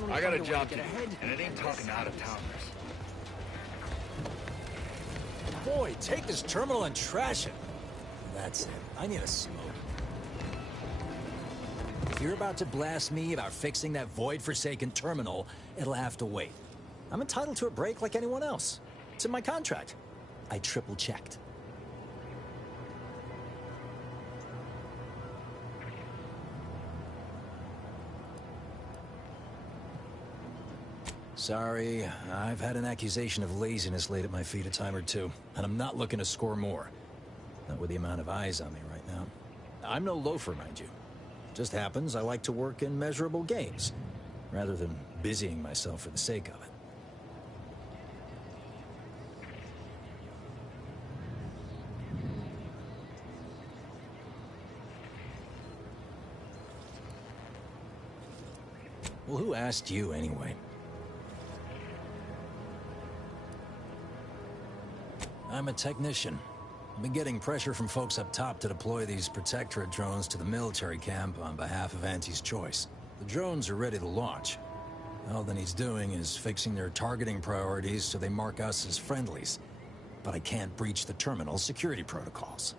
I got a job to do, and it ain't talking out of towners. Boy, take this terminal and trash it. That's it. I need a smoke. If you're about to blast me about fixing that void-forsaken terminal, it'll have to wait. I'm entitled to a break like anyone else. It's in my contract. I triple-checked. Sorry, I've had an accusation of laziness laid at my feet a time or two, and I'm not looking to score more. Not with the amount of eyes on me right now. I'm no loafer, mind you. Just happens I like to work in measurable gains, rather than busying myself for the sake of it. Well, who asked you anyway? I'm a technician. I've been getting pressure from folks up top to deploy these Protectorate drones to the military camp on behalf of Auntie's Choice. The drones are ready to launch. All that he's doing is fixing their targeting priorities so they mark us as friendlies. But I can't breach the terminal's security protocols.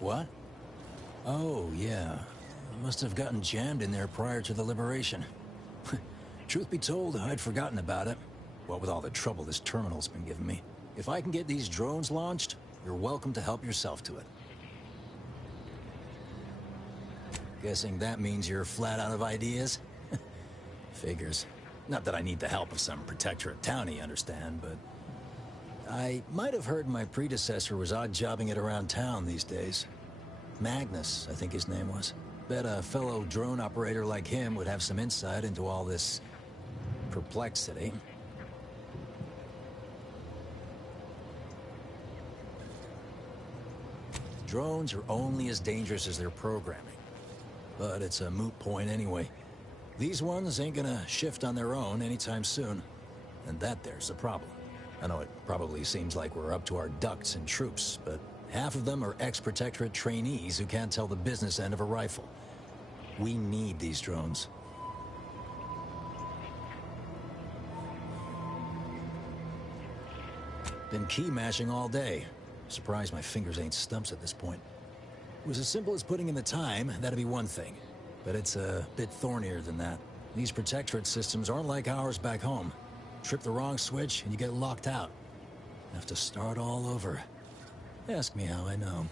What? Oh, yeah. Must have gotten jammed in there prior to the liberation. Truth be told, I'd forgotten about it. What with all the trouble this terminal's been giving me. If I can get these drones launched, you're welcome to help yourself to it. Guessing that means you're flat out of ideas? Figures. Not that I need the help of some Protectorate townie, understand, but... I might have heard my predecessor was odd-jobbing it around town these days. Magnus, I think his name was. Bet a fellow drone operator like him would have some insight into all this... perplexity. Drones are only as dangerous as their programming. But it's a moot point anyway. These ones ain't gonna shift on their own anytime soon. And that there's a problem. I know it probably seems like we're up to our ducks and troops, but half of them are ex-Protectorate trainees who can't tell the business end of a rifle. We need these drones. Been key mashing all day. Surprised my fingers ain't stumps at this point. It was as simple as putting in the time, that'd be one thing. But it's a bit thornier than that. These Protectorate systems aren't like ours back home. Trip the wrong switch and you get locked out. Have to start all over. Ask me how I know.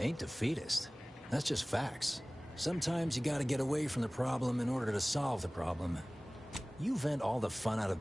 ain't defeatist. That's just facts. Sometimes you gotta get away from the problem in order to solve the problem. You vent all the fun out of